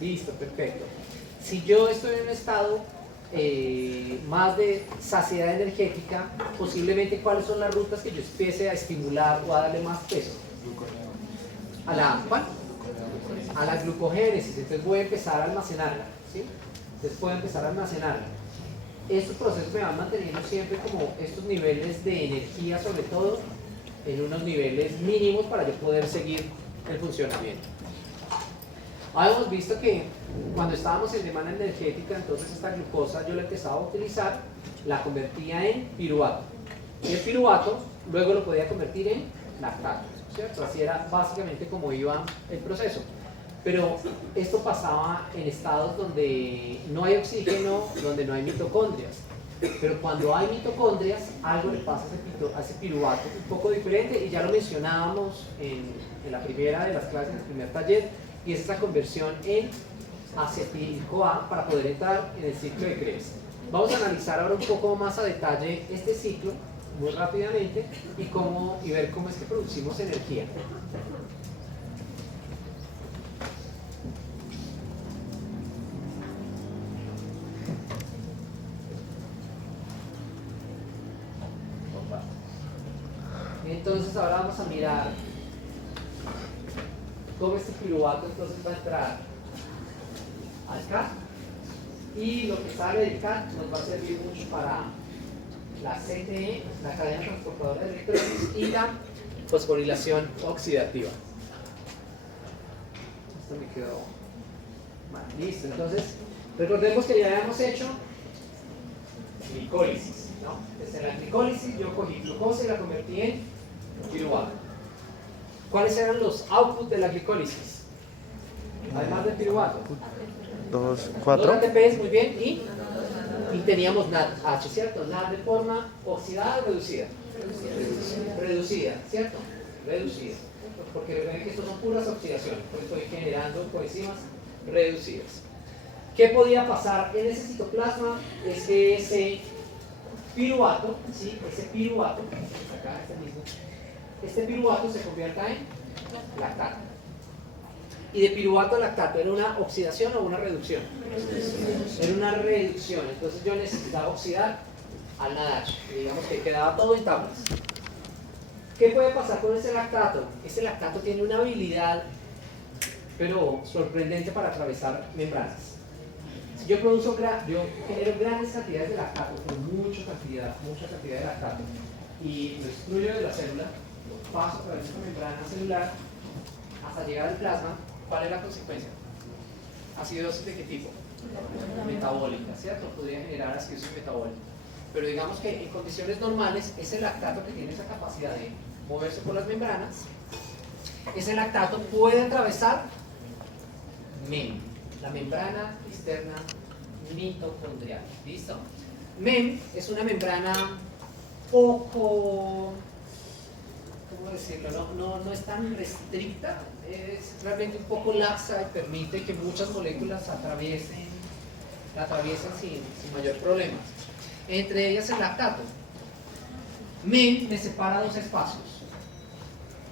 Listo, perfecto. Si yo estoy en un estado más de saciedad energética, posiblemente cuáles son las rutas que yo empiece a estimular o a darle más peso. A la, ¿cuál? A la glucogénesis. Entonces voy a empezar a almacenarla, ¿sí? Entonces puedo empezar a almacenarla. Estos procesos me van manteniendo siempre como estos niveles de energía, sobre todo en unos niveles mínimos para yo poder seguir el funcionamiento. Habíamos visto que cuando estábamos en demanda energética, entonces esta glucosa yo la empezaba a utilizar, la convertía en piruvato. Y el piruvato luego lo podía convertir en lactato, ¿cierto? Así era básicamente como iba el proceso. Pero esto pasaba en estados donde no hay oxígeno, donde no hay mitocondrias. Pero cuando hay mitocondrias, algo le pasa a ese piruvato un poco diferente, y ya lo mencionábamos en la primera de las clases, en el primer taller, y es esa conversión en acetil-CoA para poder entrar en el ciclo de Krebs. Vamos a analizar ahora un poco más a detalle este ciclo, muy rápidamente, y ver cómo es que producimos energía. Entonces ahora vamos a mirar cómo este piruvato entonces va a entrar al CAT, y lo que sale del CAT nos va a servir mucho para la CTE, la cadena transportadora de electrones, y la fosforilación oxidativa. Esto me quedó mal. Listo, entonces recordemos que ya habíamos hecho glicólisis, ¿no? Desde la glicólisis yo cogí glucosa y la convertí en piruvato. ¿Cuáles eran los outputs de la glicólisis? Además del piruvato. 2, 4. 2 ATPs, muy bien, y teníamos NADH, ¿cierto? NAD de forma oxidada o reducida. Reducida, ¿cierto? Reducida. Porque recuerden que estos son puras oxidaciones, por eso estoy generando coenzimas reducidas. ¿Qué podía pasar en ese citoplasma? Es que ese piruvato, ¿sí? Ese piruvato, acá este piruvato se convierta en lactato. Y de piruvato a lactato, ¿era una oxidación o una reducción? Era una reducción. Entonces yo necesitaba oxidar al NADH, digamos que quedaba todo en tablas. ¿Qué puede pasar con ese lactato? Ese lactato tiene una habilidad, pero sorprendente, para atravesar membranas. Si yo genero grandes cantidades de lactato, mucha cantidad de lactato, y lo excluyo de la célula, lo paso a través de esta membrana celular hasta llegar al plasma. ¿Cuál es la consecuencia? ¿Acidosis de qué tipo? Metabólica, ¿cierto? Podría generar acidosis metabólica. Pero digamos que en condiciones normales, ese lactato que tiene esa capacidad de moverse por las membranas, ese lactato puede atravesar MEM, la membrana externa mitocondrial. ¿Listo? MEM es una membrana poco, ¿cómo decirlo? No es tan restricta, es realmente un poco laxa y permite que muchas moléculas la atraviesen sin mayor problema. Entre ellas el lactato. MEM me separa dos espacios.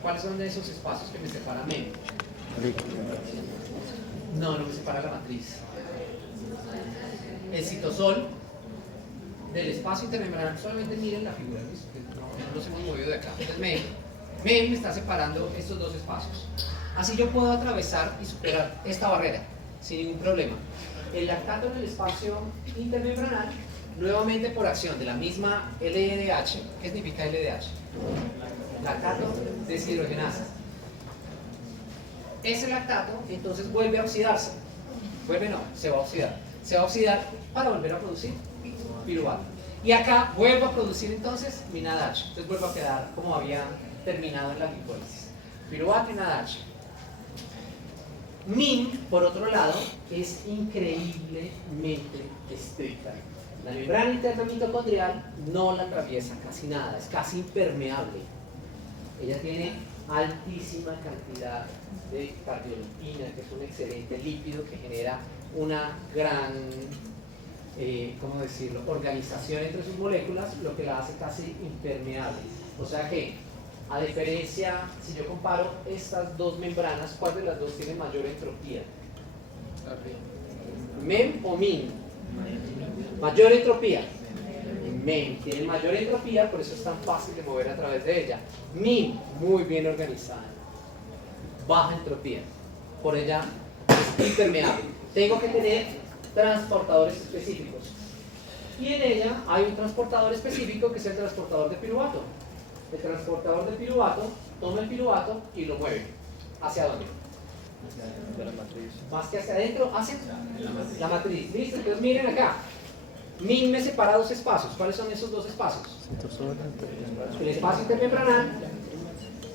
¿Cuáles son esos espacios que me separan MEM? No me separa la matriz. El citosol del espacio intermembranal, solamente miren la figura, no nos hemos movido de acá. Entonces MEM me está separando estos dos espacios. Así yo puedo atravesar y superar esta barrera sin ningún problema. El lactato en el espacio intermembranal, nuevamente por acción de la misma LDH. ¿Qué significa LDH? Lactato deshidrogenasa. Ese lactato entonces vuelve a oxidarse. Se va a oxidar. Se va a oxidar para volver a producir piruvato. Y acá vuelvo a producir entonces mi NADH. Entonces vuelvo a quedar como había terminado en la glicólisis. Piruvato y NADH. MIM, por otro lado, es increíblemente estricta. La membrana interna mitocondrial no la atraviesa casi nada, es casi impermeable. Ella tiene altísima cantidad de cardiolipina, que es un excelente lípido que genera una gran, ¿cómo decirlo?, organización entre sus moléculas, lo que la hace casi impermeable. O sea que, a diferencia, si yo comparo estas dos membranas, ¿cuál de las dos tiene mayor entropía? ¿Mem o min? Mayor entropía. Mem tiene mayor entropía, por eso es tan fácil de mover a través de ella. Min, muy bien organizada. Baja entropía. Por ella es impermeable. Tengo que tener transportadores específicos. Y en ella hay un transportador específico que es el transportador de piruvato. El transportador de piruvato toma el piruvato y lo mueve. ¿Hacia dónde? Más que hacia adentro, hacia la matriz. ¿Listo? Entonces miren acá. Min me separa dos espacios. ¿Cuáles son esos dos espacios? El espacio intermembranal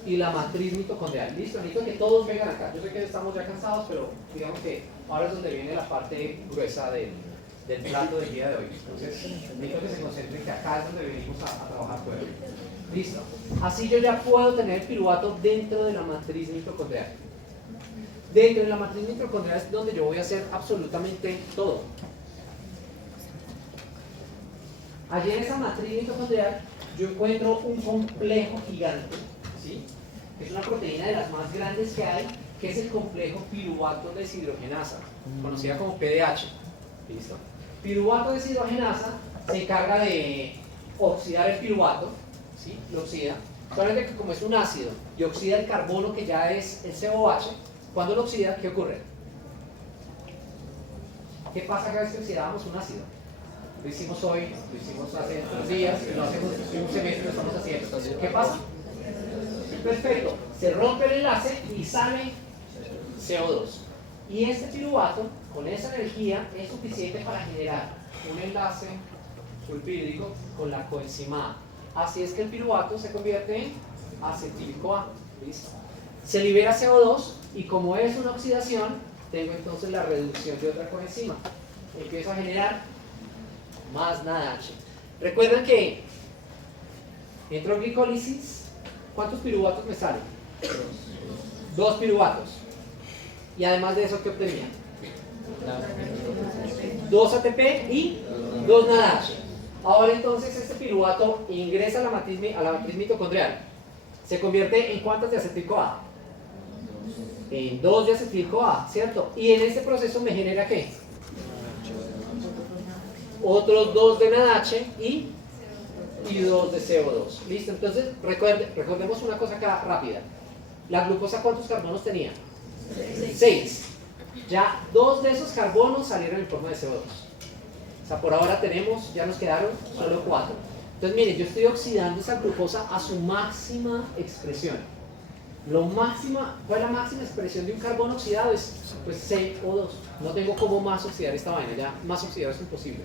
y la matriz mitocondrial. ¿Listo? Necesito que todos vengan acá. Yo sé que estamos ya cansados, pero digamos que ahora es donde viene la parte gruesa del plato del día de hoy. Entonces, necesito que se concentren que acá es donde venimos a trabajar fuera. Listo. Así yo ya puedo tener el piruvato dentro de la matriz mitocondrial. Dentro de la matriz mitocondrial es donde yo voy a hacer absolutamente todo. Allí en esa matriz mitocondrial yo encuentro un complejo gigante, ¿sí? Es una proteína de las más grandes que hay, que es el complejo piruvato deshidrogenasa, conocida como PDH. ¿Listo? Piruvato deshidrogenasa se encarga de oxidar el piruvato, ¿sí? Lo oxida, solamente que como es un ácido y oxida el carbono que ya es el COH, cuando lo oxida, ¿qué ocurre? ¿Qué pasa cada vez que oxidábamos un ácido? Lo hicimos hoy, lo hicimos hace 2 días, lo hacemos un semestre, lo estamos haciendo. ¿Qué pasa? Perfecto, se rompe el enlace y sale CO2. Y este piruvato, con esa energía, es suficiente para generar un enlace sulfídrico con la coenzima A. Así es que el piruvato se convierte en acetil-CoA. ¿Listo? Se libera CO2 y como es una oxidación, tengo entonces la reducción de otra coenzima. Empiezo a generar más NADH. Recuerden que entro en glicólisis, ¿cuántos piruvatos me salen? 2 piruvatos. Y además de eso, ¿qué obtenía? 2 ATP y 2 NADH. Ahora entonces este piruvato ingresa a la matriz mitocondrial. ¿Se convierte en cuántas de acetil-CoA? En 2 de acetil-CoA, ¿cierto? Y en este proceso me genera ¿qué? Otros 2 de NADH y 2 de CO2. ¿Listo? Entonces recordemos una cosa acá rápida. ¿La glucosa cuántos carbonos tenía? 6. Ya 2 de esos carbonos salieron en forma de CO2. O sea, por ahora ya nos quedaron solo 4. Entonces miren, yo estoy oxidando esa glucosa a su máxima expresión. ¿Cuál es la máxima expresión de un carbono oxidado? Es pues CO2. No tengo cómo más oxidar esta vaina, ya más oxidado es imposible.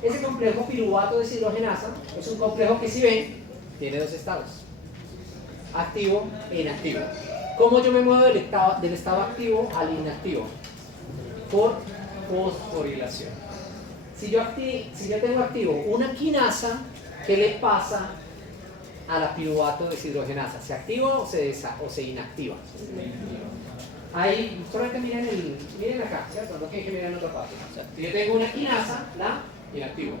Ese complejo piruvato deshidrogenasa es un complejo que, si ven, tiene 2 estados: activo e inactivo. ¿Cómo yo me muevo del estado activo al inactivo? Por fosforilación. Si yo tengo activo una quinasa, ¿qué le pasa a la piruvato deshidrogenasa? ¿Se activa o se inactiva? Ahí, solamente miren acá, ¿cierto? No tienen que mirar en otra parte. O sea, si yo tengo una quinasa, la inactivo.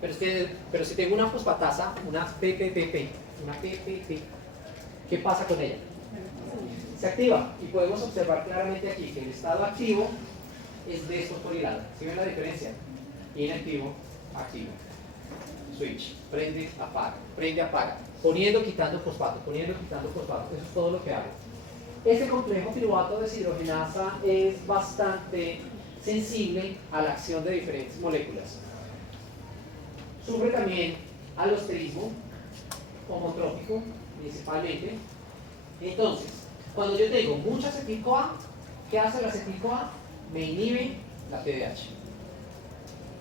Pero si tengo una fosfatasa, una PPP, ¿qué pasa con ella? Se activa y podemos observar claramente aquí que el estado activo es desfosforilado. ¿Sí ven la diferencia? Inactivo, activo. Switch, prende, apaga, poniendo, quitando fosfato, poniendo, quitando fosfato. Eso es todo lo que hago. Este complejo piruvato deshidrogenasa es bastante sensible a la acción de diferentes moléculas. Sufre también alosterismo homotrópico, principalmente. Entonces, cuando yo tengo mucha acetil-CoA, ¿qué hace la acetil-CoA? Me inhibe la PDH.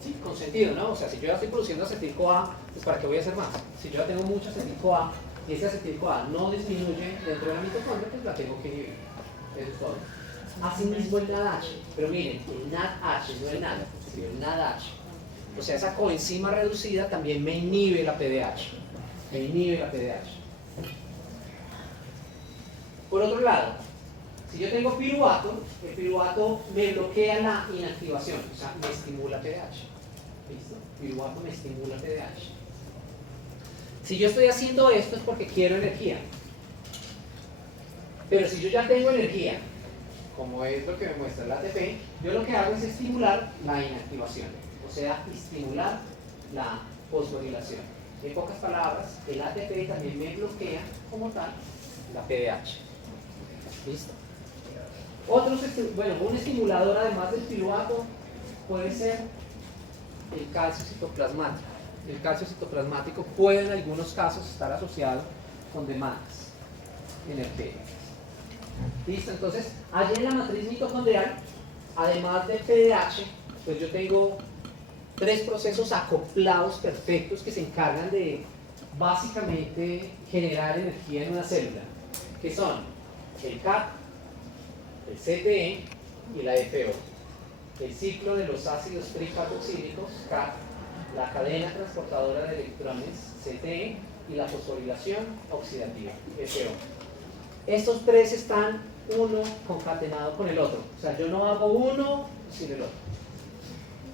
Sí, con sentido, ¿no? O sea, si yo ya estoy produciendo acetil-CoA, pues ¿para qué voy a hacer más? Si yo ya tengo mucha acetil-CoA y ese acetil-CoA no disminuye dentro de la mitocondria, pues la tengo que inhibir. Eso es todo. Asimismo el NADH, pero miren, el NADH, no el NAD, sino el NADH. O sea, esa coenzima reducida también me inhibe la PDH. Me inhibe la PDH. Por otro lado, si yo tengo piruvato, el piruvato me bloquea la inactivación, o sea, me estimula PDH. ¿Listo? Piruvato me estimula PDH. Si yo estoy haciendo esto es porque quiero energía. Pero si yo ya tengo energía, como es lo que me muestra el ATP, yo lo que hago es estimular la inactivación, o sea, estimular la fosforilación. En pocas palabras, el ATP también me bloquea como tal la PDH. ¿Listo? Bueno, un estimulador además del piruvato puede ser el calcio citoplasmático. El calcio citoplasmático puede en algunos casos estar asociado con demandas energéticas. ¿Listo? Entonces, allí en la matriz mitocondrial, además de PDH, pues yo tengo 3 procesos acoplados perfectos que se encargan de básicamente generar energía en una célula, que son el CAP, el CTE y la FO. El ciclo de los ácidos tricarboxílicos, CAP, la cadena transportadora de electrones, CTE, y la fosforilación oxidativa, FO. Estos 3 están uno concatenado con el otro. O sea, yo no hago uno sin el otro.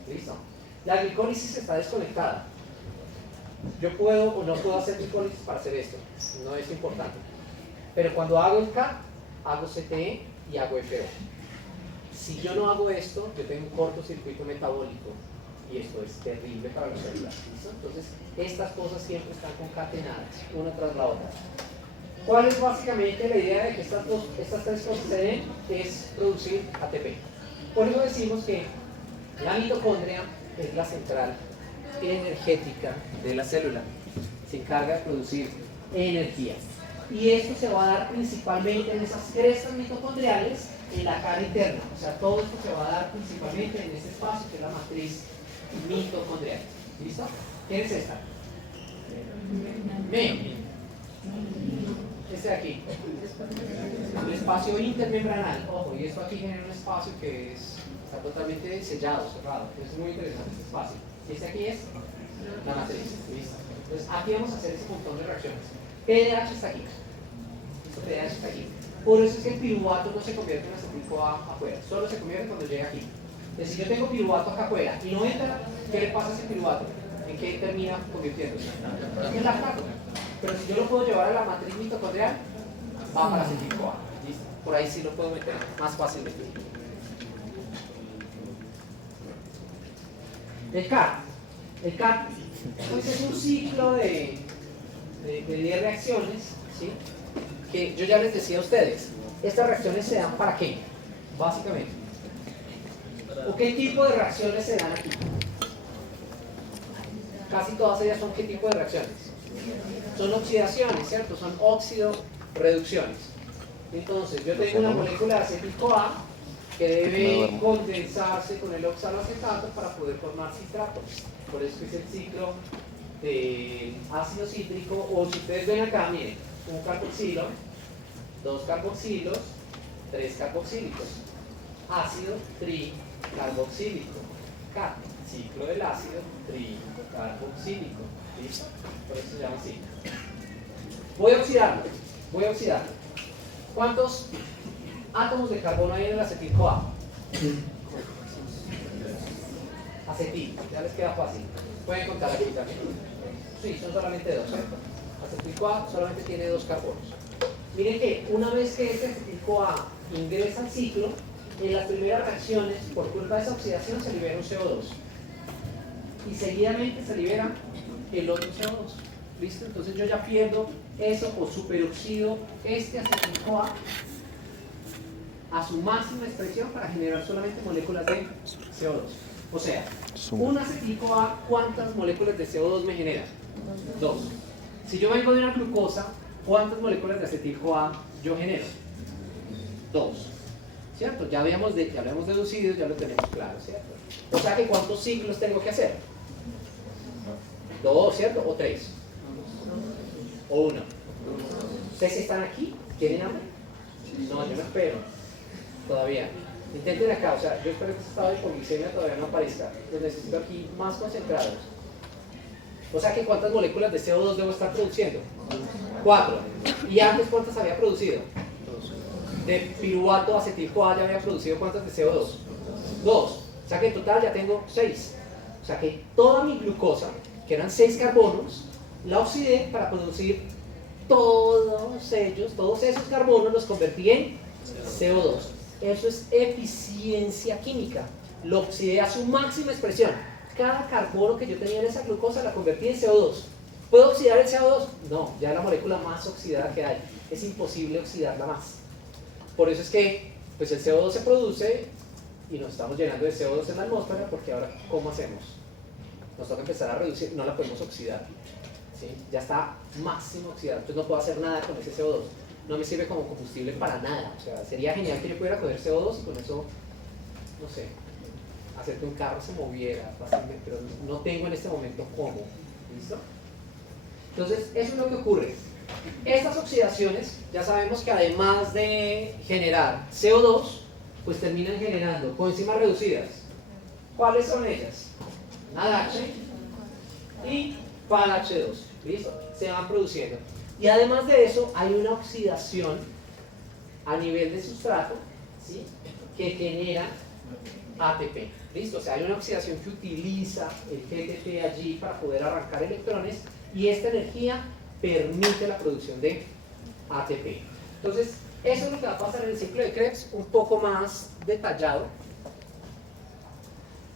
¿Listo? La glicólisis está desconectada. Yo puedo o no puedo hacer glicólisis para hacer esto. No es importante. Pero cuando hago el CAP, hago CTE y hago FO. Si yo no hago esto, yo tengo un cortocircuito metabólico. Y esto es terrible para las células. ¿Listo? Entonces, estas cosas siempre están concatenadas, una tras la otra. ¿Cuál es básicamente la idea de que estas 3 cosas se den? Es producir ATP. Por eso decimos que la mitocondria es la central energética de la célula. Se encarga de producir energía. Y esto se va a dar principalmente en esas crestas mitocondriales en la cara interna. O sea, todo esto se va a dar principalmente en este espacio que es la matriz mitocondrial. ¿Listo? ¿Quién es esta? Me. Este de aquí. El espacio intermembranal. Ojo, y esto aquí genera un espacio que está totalmente sellado, cerrado. Es muy interesante este espacio. Este aquí es la matriz. ¿Listo? Entonces aquí vamos a hacer ese montón de reacciones. PDH está aquí. Esto PDH está aquí. Por eso es que el piruvato no se convierte en acetil-CoA afuera. Solo se convierte cuando llega aquí. Entonces, si yo tengo piruvato acá afuera y no entra, ¿qué le pasa a ese piruvato? ¿En qué termina convirtiéndose? En lactato. Pero si yo lo puedo llevar a la matriz mitocondrial, va para acetil-CoA. ¿Listo? Por ahí sí lo puedo meter más fácilmente. El CAR. El CAR pues, es un ciclo de 10 reacciones, ¿sí? Que yo ya les decía a ustedes. Estas reacciones se dan ¿para qué? Básicamente. ¿O qué tipo de reacciones se dan aquí? Casi todas ellas son ¿qué tipo de reacciones? Son oxidaciones, ¿cierto? Son óxido-reducciones. Entonces, yo tengo una molécula de acetil-CoA que debe condensarse con el oxaloacetato para poder formar citrato. Por eso es el ciclo de ácido cítrico, o si ustedes ven acá, miren, un carboxilo, 2 carboxilos, 3 carboxílicos, ácido tricarboxílico, CAT, ciclo del ácido tricarboxílico. ¿Listo? Por eso se llama así. Voy a oxidarlo. ¿Cuántos átomos de carbono hay en el acetil-CoA? Acetil, ya les queda fácil. Pueden contar aquí también. Sí, son solamente 2, ¿cierto? Acetil-CoA solamente tiene 2 carbonos. Miren que una vez que este acetil-CoA ingresa al ciclo, en las primeras reacciones, por culpa de esa oxidación, se libera un CO2. Y seguidamente se libera el otro CO2. ¿Listo? Entonces yo ya pierdo eso o superoxido este acetil-CoA a su máxima expresión para generar solamente moléculas de CO2. O sea, un acetil-CoA, ¿cuántas moléculas de CO2 me genera? 2. Si yo vengo de una glucosa, ¿cuántas moléculas de acetil-CoA yo genero? 2. ¿Cierto? Ya habíamos deducido, ya lo tenemos claro, ¿cierto? O sea que ¿cuántos ciclos tengo que hacer? 2, ¿cierto? ¿O 3? ¿O 1? ¿Ustedes están aquí? ¿Tienen hambre? No, yo no espero. Todavía. Intenten acá, o sea, yo espero que este estado de hipoglicemia todavía no aparezca. Los necesito aquí más concentrados. O sea que ¿cuántas moléculas de CO2 debo estar produciendo? 4. ¿Y antes cuántas había producido? De piruvato acetil-CoA ya había producido ¿cuántas de CO2? 2. O sea que en total ya tengo 6. O sea que toda mi glucosa, que eran 6 carbonos, la oxidé para producir todos esos carbonos, los convertí en CO2. eso es eficiencia química. Lo oxidé a su máxima expresión. Cada carbono que yo tenía en esa glucosa la convertí en CO2. ¿Puedo oxidar el CO2? No, ya es la molécula más oxidada que hay. Es imposible oxidarla más. Por eso es que pues el CO2 se produce y nos estamos llenando de CO2 en la atmósfera, porque ahora, ¿cómo hacemos? Nos toca empezar a reducir, no la podemos oxidar. ¿Sí? Ya está máximo oxidado, entonces no puedo hacer nada con ese CO2. No me sirve como combustible para nada. O sea, sería genial que yo pudiera coger CO2 y con eso, no sé, hacer que un carro se moviera fácilmente, pero no tengo en este momento cómo. ¿Listo? Entonces, eso es lo que ocurre. Estas oxidaciones, ya sabemos que además de generar CO2, pues terminan generando coenzimas reducidas. ¿Cuáles son ellas? NADH y PADH2. ¿Listo? Se van produciendo. Y además de eso, hay una oxidación a nivel de sustrato, ¿sí?, que genera ATP. ¿Listo? O sea, hay una oxidación que utiliza el GTP allí para poder arrancar electrones, y esta energía permite la producción de ATP. Entonces, eso es lo que va a pasar en el ciclo de Krebs, un poco más detallado.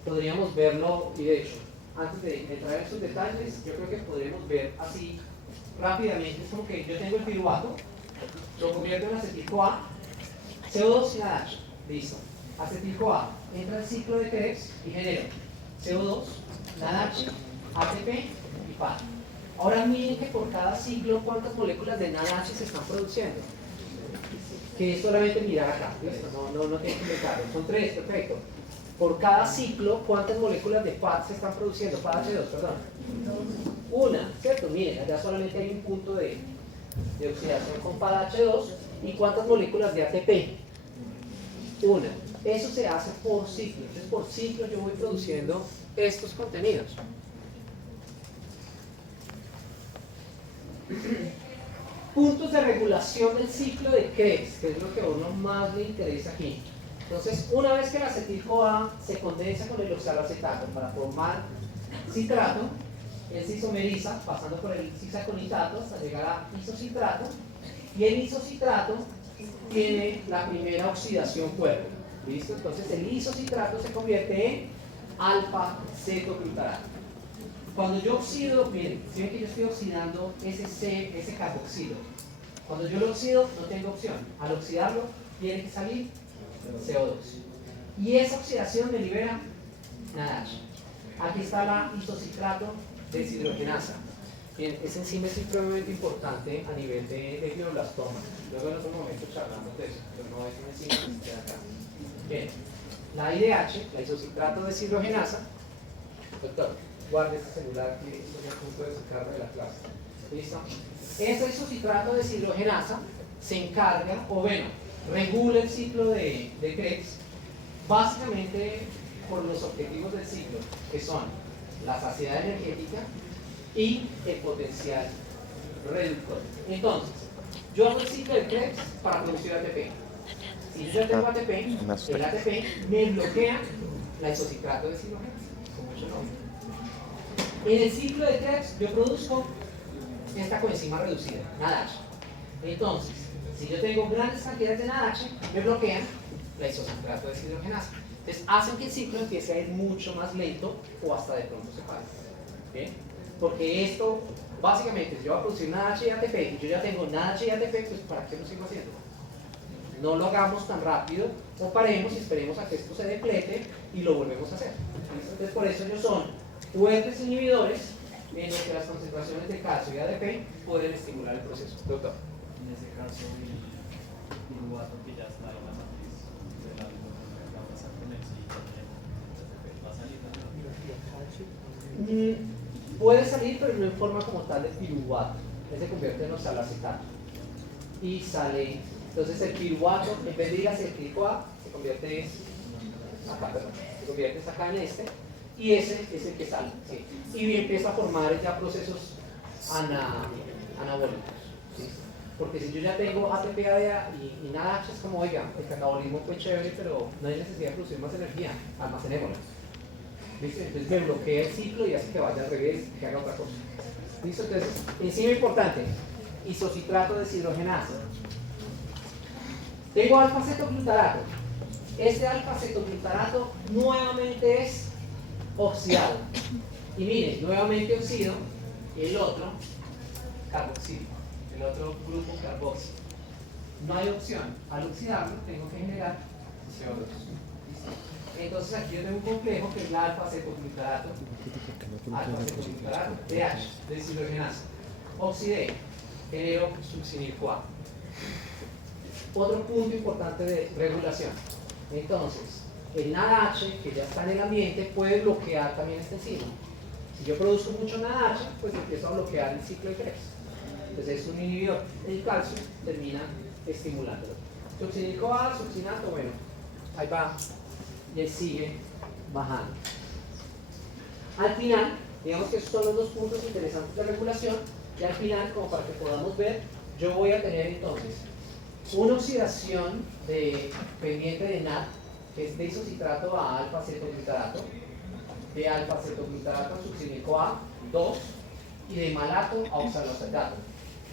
Podríamos verlo, y de hecho, antes de entrar en esos detalles, yo creo que podríamos ver así rápidamente. Es como que yo tengo el piruvato, lo convierto en acetil-CoA, CO2 y NADH. Listo. Acetil-CoA entra al ciclo de Krebs y genera CO2, NADH, ATP y PAD. Ahora miren que por cada ciclo, ¿cuántas moléculas de NADH se están produciendo? Que es solamente mirar acá, ¿listo? No tienen que inventarlo. Son 3, perfecto. Por cada ciclo, ¿cuántas moléculas de PAD se están produciendo? PADH2, perdón. Una, ¿cierto? Miren, allá solamente hay un punto de oxidación con PADH2. ¿Y cuántas moléculas de ATP? Una. Eso se hace por ciclo. Entonces, por ciclo yo voy produciendo estos contenidos. Puntos de regulación del ciclo de Krebs, que es lo que a uno más le interesa aquí. Entonces, una vez que el acetil-CoA se condensa con el oxaloacetato para formar citrato, él se isomeriza pasando por el cisaconitato hasta llegar a isocitrato, y el isocitrato tiene la primera oxidación fuerte. ¿Listo? Entonces, el isocitrato se convierte en alfa-cetoglutarato. Cuando yo oxido, miren, si ven que yo estoy oxidando ese carboxilo. Cuando yo lo oxido, no tengo opción. Al oxidarlo, tiene que salir CO2. Y esa oxidación me libera NADH. Aquí está la isocitrato deshidrogenasa. Bien, esa enzima es supremamente importante a nivel de glioblastoma. Luego en otro momento charlamos de eso, pero no es una enzima que se queda acá. Bien, la IDH, la isocitrato deshidrogenasa. Doctor, guarde este celular que estoy a punto de sacarlo de la clase. ¿Listo? Esa isocitrato deshidrogenasa se encarga, o bueno, regula el ciclo de Krebs, básicamente por los objetivos del ciclo, que son la saciedad energética y el potencial reductor. Entonces, yo hago el ciclo de Krebs para producir ATP. Si yo ya tengo ATP, el ATP me bloquea la isocitrato deshidrogenasa, con mucho nombre. En el ciclo de Krebs yo produzco esta coenzima reducida, NADH. Entonces, si yo tengo grandes cantidades de NADH, me bloquean la isocitrato deshidrogenasa. Entonces, hacen que el ciclo empiece a ir mucho más lento o hasta de pronto se pare. ¿Bien? Porque esto, básicamente, si yo voy a producir NADH y ATP y yo ya tengo NADH y ATP, pues ¿para qué lo sigo haciendo? No lo hagamos tan rápido, o paremos y esperemos a que esto se deplete y lo volvemos a hacer. Entonces, por eso ellos son fuertes inhibidores en los que las concentraciones de calcio y ADP pueden estimular el proceso. Doctor. En ese caso, el piruvato que ya está en la matriz de la va a pasar con eso y también va a salir también. Puede salir, pero no en forma como tal de piruvato. Él se convierte en oxaloacetato y sale. Entonces el piruvato, en vez de ir hacia el acetil-CoA, se convierte acá, perdón, se convierte acá en este, y ese es el que sale, ¿sí? Y empieza a formar ya procesos anabólicos, ¿sí? Porque si yo ya tengo ATP y NADH, es como, oiga, el catabolismo fue chévere, pero no hay necesidad de producir más energía, almacenémosla. ¿Listo? Entonces me bloquea el ciclo y hace que vaya al revés, que haga otra cosa. ¿Listo? Entonces, enzima importante, isocitrato deshidrogenasa. Tengo alfa-cetoglutarato. Este alfa-cetoglutarato nuevamente es oxidado. Y miren, nuevamente oxido, el otro carboxilo, el otro grupo carboxilo. No hay opción. Al oxidarlo tengo que generar CO2. ¿Listo? Entonces aquí yo tengo un complejo que es la alfa-cetoglutarato, DH, deshidrogenasa. Oxidé, genero succinil-CoA. Otro punto importante de regulación. Entonces, el NADH, que ya está en el ambiente, puede bloquear también esta enzima. Si yo produzco mucho NADH, pues empiezo a bloquear el ciclo de Krebs. Entonces es un inhibidor. El calcio termina estimulándolo. Succinil-CoA, succinato, bueno, ahí va y él sigue bajando. Al final, digamos que estos son los dos puntos interesantes de regulación, y al final, como para que podamos ver, yo voy a tener entonces una oxidación pendiente de NAD, que es de isocitrato a alfa-cetoglutarato, de alfa-cetoglutarato a succinil-CoA, 2, y de malato a oxaloacetato,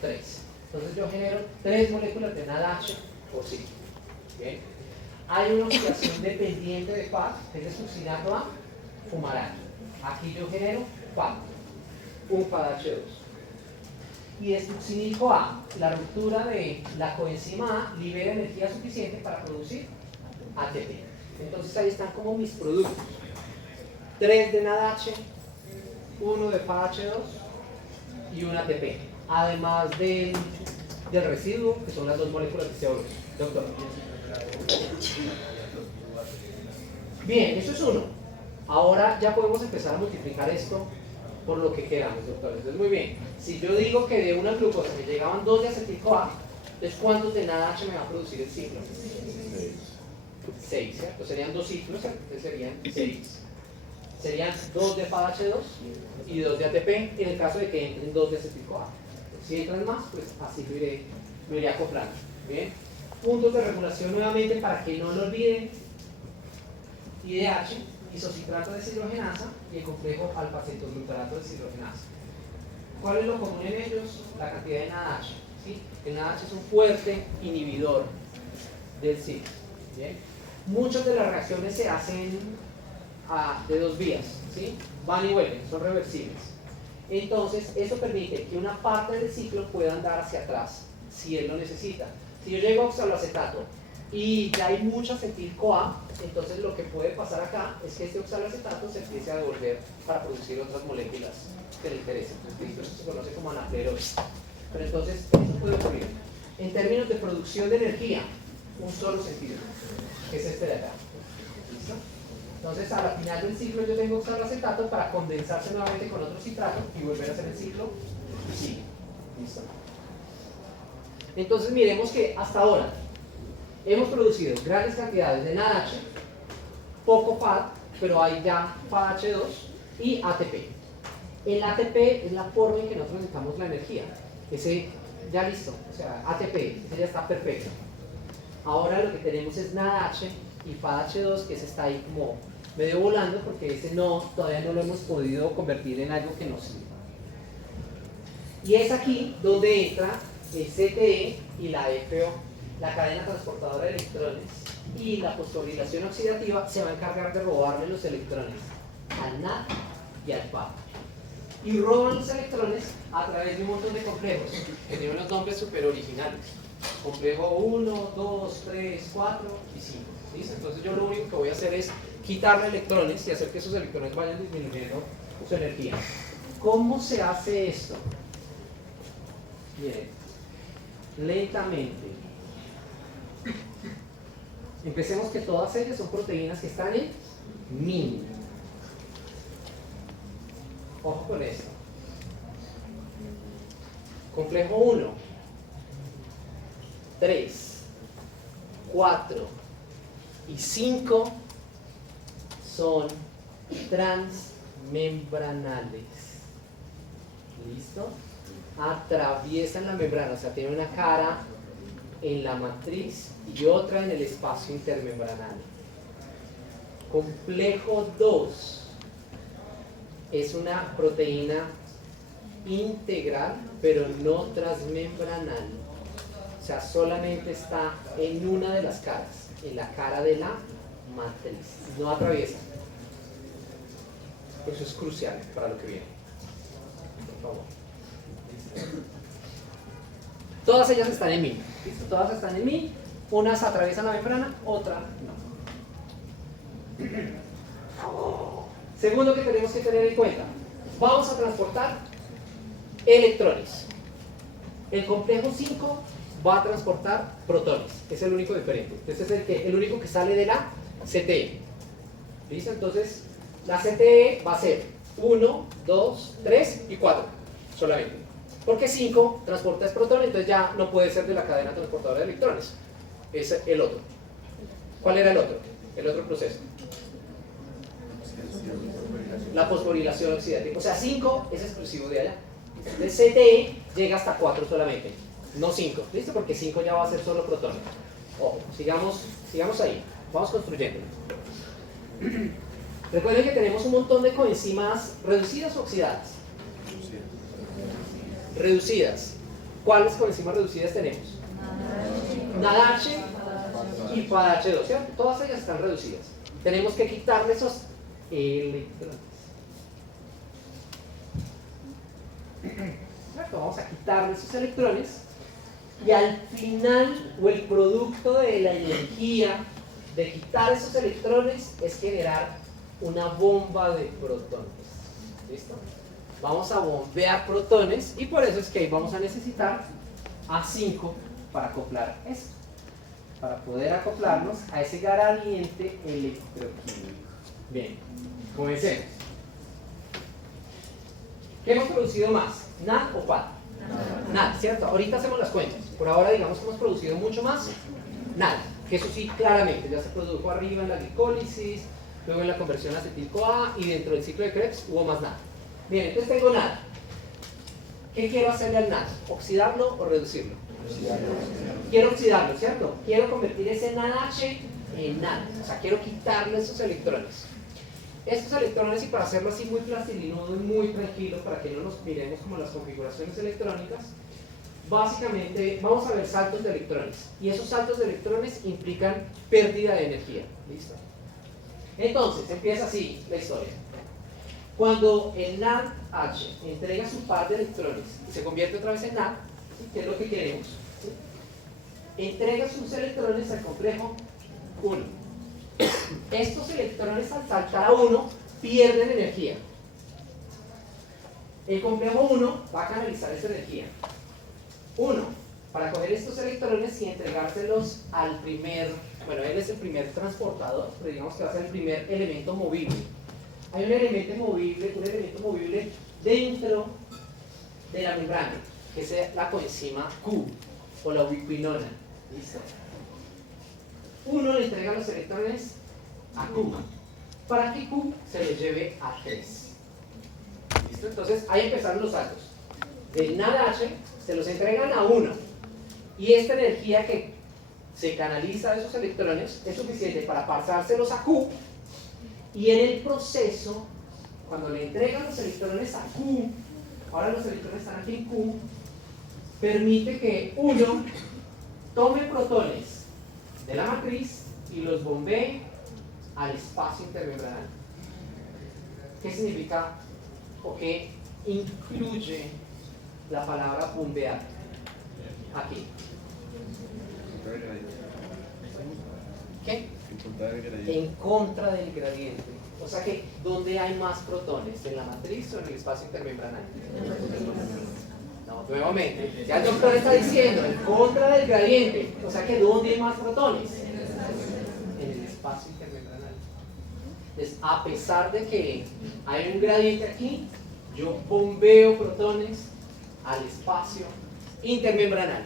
3. Entonces yo genero 3 moléculas de NADH por ciclo. ¿Bien? Hay una oxidación dependiente de FAD, que es de succinato a fumarato. Aquí yo genero FAD, un FADH2. Y de succinil-CoA, la ruptura de la coenzima A libera energía suficiente para producir ATP. Entonces ahí están como mis productos. 3 de NADH, 1 de FADH2 y un ATP. Además del residuo, que son las 2 moléculas de CO2. Doctor. Bien, eso es uno. Ahora ya podemos empezar a multiplicar esto por lo que queramos, doctor. Entonces, muy bien. Si yo digo que de una glucosa me llegaban 2 de acetil-CoA, entonces ¿cuántos de NADH me va a producir el ciclo? 6, ¿cierto? Serían 2 ciclos, ¿cierto? Entonces serían 6. Serían 2 de FADH2 y 2 de ATP en el caso de que entren 2 de acetil-CoA. Si entran más, pues así lo iré acoplando. Bien. Puntos de regulación nuevamente para que no lo olviden. IDH, isocitrato de deshidrogenasa, y el complejo alfa-cetoglutarato de deshidrogenasa. ¿Cuál es lo común en ellos? La cantidad de NADH. ¿Sí? El NADH es un fuerte inhibidor del ciclo. ¿Bien? Muchas de las reacciones se hacen de 2 vías, ¿sí? Van y vuelven, son reversibles. Entonces, eso permite que una parte del ciclo pueda andar hacia atrás, si él lo necesita. Si yo llego a oxaloacetato y ya hay mucho acetil-CoA, entonces lo que puede pasar acá es que este oxaloacetato se empiece a devolver para producir otras moléculas que le interesen. Entonces, esto se conoce como anaplerosis. Pero entonces, eso puede ocurrir. En términos de producción de energía, un solo sentido, que es este de acá. ¿Listo? Entonces, a la final del ciclo yo tengo oxaloacetato para condensarse nuevamente con otro citrato y volver a hacer el ciclo y sigue. ¿Listo? Entonces, miremos que hasta ahora hemos producido grandes cantidades de NADH, poco FAD, pero hay ya FADH2 y ATP. El ATP es la forma en que nosotros necesitamos la energía. Ese ya listo, o sea, ATP, ese ya está perfecto. Ahora lo que tenemos es NADH y FADH2, que ese está ahí como medio volando, porque ese todavía no lo hemos podido convertir en algo que nos sirva. Y es aquí donde entra el CTE y la FO, la cadena transportadora de electrones, y la fosforilación oxidativa se va a encargar de robarle los electrones al NAD y al FAD. Y roban los electrones a través de un montón de complejos que tienen los nombres super originales. Complejo 1, 2, 3, 4 y 5. ¿Listo? Entonces yo lo único que voy a hacer es quitarle electrones y hacer que esos electrones vayan disminuyendo su energía. ¿Cómo se hace esto? Miren, lentamente. Empecemos que todas ellas son proteínas que están en min. Ojo con esto. Complejo 1, 3, 4 y 5 son transmembranales. ¿Listo? Atraviesan la membrana, o sea, tienen una cara en la matriz y otra en el espacio intermembranal. Complejo 2 es una proteína integral, pero no transmembranal. O sea, solamente está en una de las caras, en la cara de la matriz. No atraviesa. Eso es crucial para lo que viene. Por favor. Todas ellas están en mí. ¿Listo? Todas están en mí. Unas atraviesan la membrana, otra no. Segundo que tenemos que tener en cuenta. Vamos a transportar electrones. El complejo 5 va a transportar protones. Es el único diferente. Este es el único que sale de la CTE. ¿Listo? Entonces, la CTE va a ser 1, 2, 3 y 4 solamente. Porque 5 transporta protones, entonces ya no puede ser de la cadena transportadora de electrones. Es el otro. ¿Cuál era el otro? El otro proceso. La fosforilación oxidativa. O sea, 5 es exclusivo de allá. El CTE llega hasta 4 solamente, no 5. ¿Listo? Porque 5 ya va a ser solo protones. Ojo, sigamos ahí. Vamos construyendo. Recuerden que tenemos un montón de coenzimas reducidas o oxidadas. Reducidas. ¿Cuáles coenzimas reducidas tenemos? NADH y FADH2, ¿cierto? Todas ellas están reducidas. Tenemos que quitarle esos electrones. ¿Cierto? Vamos a quitarle esos electrones y al final, o el producto de la energía de quitar esos electrones es generar una bomba de protones. ¿Listo? Vamos a bombear protones y por eso es que vamos a necesitar A5 para acoplar esto, para poder acoplarnos a ese gradiente electroquímico. Bien, comencemos. ¿Qué hemos producido más? ¿NAD o FAD? NAD, ¿cierto? Ahorita hacemos las cuentas. Por ahora digamos que hemos producido mucho más NAD, que eso sí claramente ya se produjo arriba en la glicólisis, luego en la conversión a acetil-CoA y dentro del ciclo de Krebs hubo más NAD. Bien, entonces tengo NAD. ¿Qué quiero hacerle al NAD? ¿Oxidarlo o reducirlo? Quiero oxidarlo, ¿cierto? Quiero convertir ese NADH en NAD. O sea, quiero quitarle esos electrones. Estos electrones, y para hacerlo así muy plastilinudo y muy tranquilo, para que no nos miremos como las configuraciones electrónicas, básicamente vamos a ver saltos de electrones. Y esos saltos de electrones implican pérdida de energía. ¿Listo? Entonces, empieza así la historia. Cuando el NADH entrega su par de electrones y se convierte otra vez en NAD, que es lo que queremos, ¿sí? Entrega sus electrones al complejo 1. Estos electrones al saltar a 1 pierden energía. El complejo 1 va a canalizar esa energía. 1, para coger estos electrones y entregárselos al primer, bueno, él es el primer transportador, pero digamos que va a ser el primer elemento movible. Hay un elemento movible dentro de la membrana, que es la coenzima Q o la ubiquinona. ¿Listo? 1 le entrega los electrones a Q para que Q se los lleve a 3. ¿Listo? Entonces ahí empezaron los saltos. Del NADH se los entregan a 1 y esta energía que se canaliza de esos electrones es suficiente para pasárselos a Q. Y en el proceso, cuando le entregan los electrones a Q, ahora los electrones están aquí en Q, permite que 1 tome protones de la matriz y los bombee al espacio intermembranal. ¿Qué significa o qué incluye la palabra bombear? Aquí. ¿Qué? En contra del gradiente. O sea que, ¿dónde hay más protones? ¿En la matriz o en el espacio intermembranal? No, nuevamente, ya el doctor está diciendo, en contra del gradiente. O sea que, ¿dónde hay más protones? En el espacio intermembranal. Entonces, a pesar de que hay un gradiente aquí, yo bombeo protones al espacio intermembranal.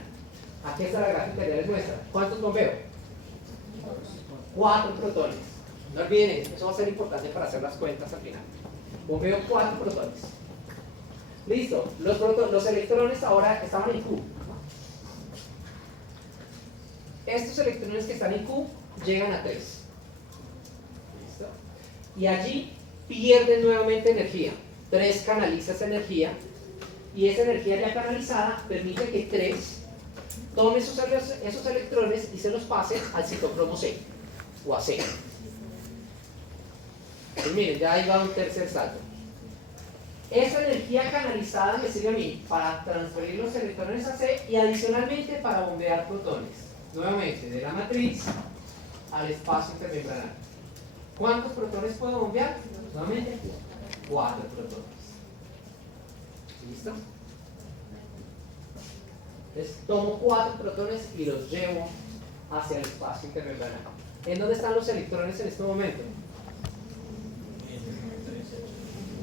Aquí está la gráfica que ya les muestra. ¿Cuántos bombeo? 4 protones. No olviden eso va a ser importante para hacer las cuentas al final. Bombeo 4 protones. Listo. Los electrones ahora estaban en Q. Estos electrones que están en Q llegan a 3. ¿Listo? Y allí pierden nuevamente energía. 3 canaliza esa energía y esa energía ya canalizada permite que 3 tome esos electrones y se los pase al citocromo C o a C. Pues miren, ya ahí va un tercer salto. Esa energía canalizada me sirve a mí para transferir los electrones a C y adicionalmente para bombear protones. Nuevamente, de la matriz al espacio intermembranario. ¿Cuántos protones puedo bombear? Nuevamente, 4 protones. ¿Listo? Entonces tomo 4 protones y los llevo hacia el espacio intermembranario. ¿En dónde están los electrones en este momento?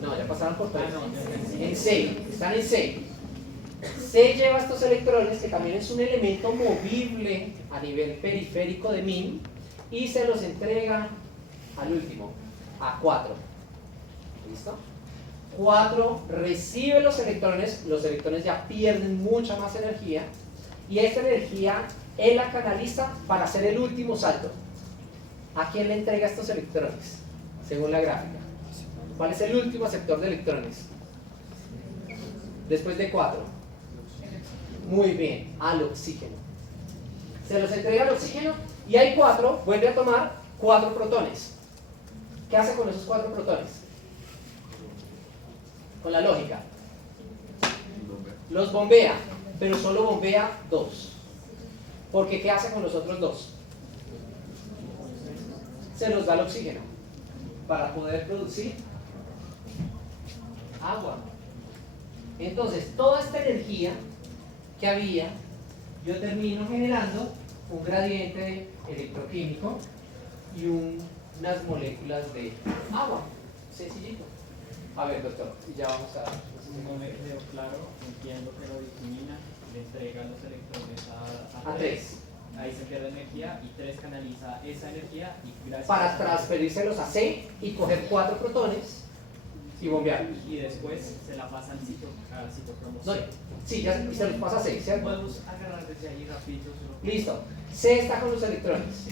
No, ya pasaron por 3. En C, están en C. C lleva estos electrones, que también es un elemento movible a nivel periférico de MIM, y se los entrega al último, a 4. ¿Listo? 4 recibe los electrones ya pierden mucha más energía, y esta energía él la canaliza para hacer el último salto. ¿A quién le entrega estos electrones? Según la gráfica. ¿Cuál es el último aceptor de electrones? Después de 4. Muy bien, al oxígeno. Se los entrega al oxígeno y hay 4, vuelve a tomar 4 protones. ¿Qué hace con esos 4 protones? Con la lógica. Los bombea, pero solo bombea 2. Porque ¿qué hace con los otros 2? Se los da al oxígeno para poder producir agua. Entonces, toda esta energía que había, yo termino generando un gradiente electroquímico y unas moléculas de agua. Sencillito. A ver, doctor, y ya vamos a... No me quedó claro, entiendo que la discrimina, le entrega los electrones a 3. Ahí se pierde energía y 3 canaliza esa energía y gracias Para transferírselos a C y coger 4 protones y bombearlos. y después se la pasa al citocromo C. No, sí, ya y se los pasa a C, ¿cierto? Podemos agarrar desde ahí rapidito. Listo. C está con los electrones.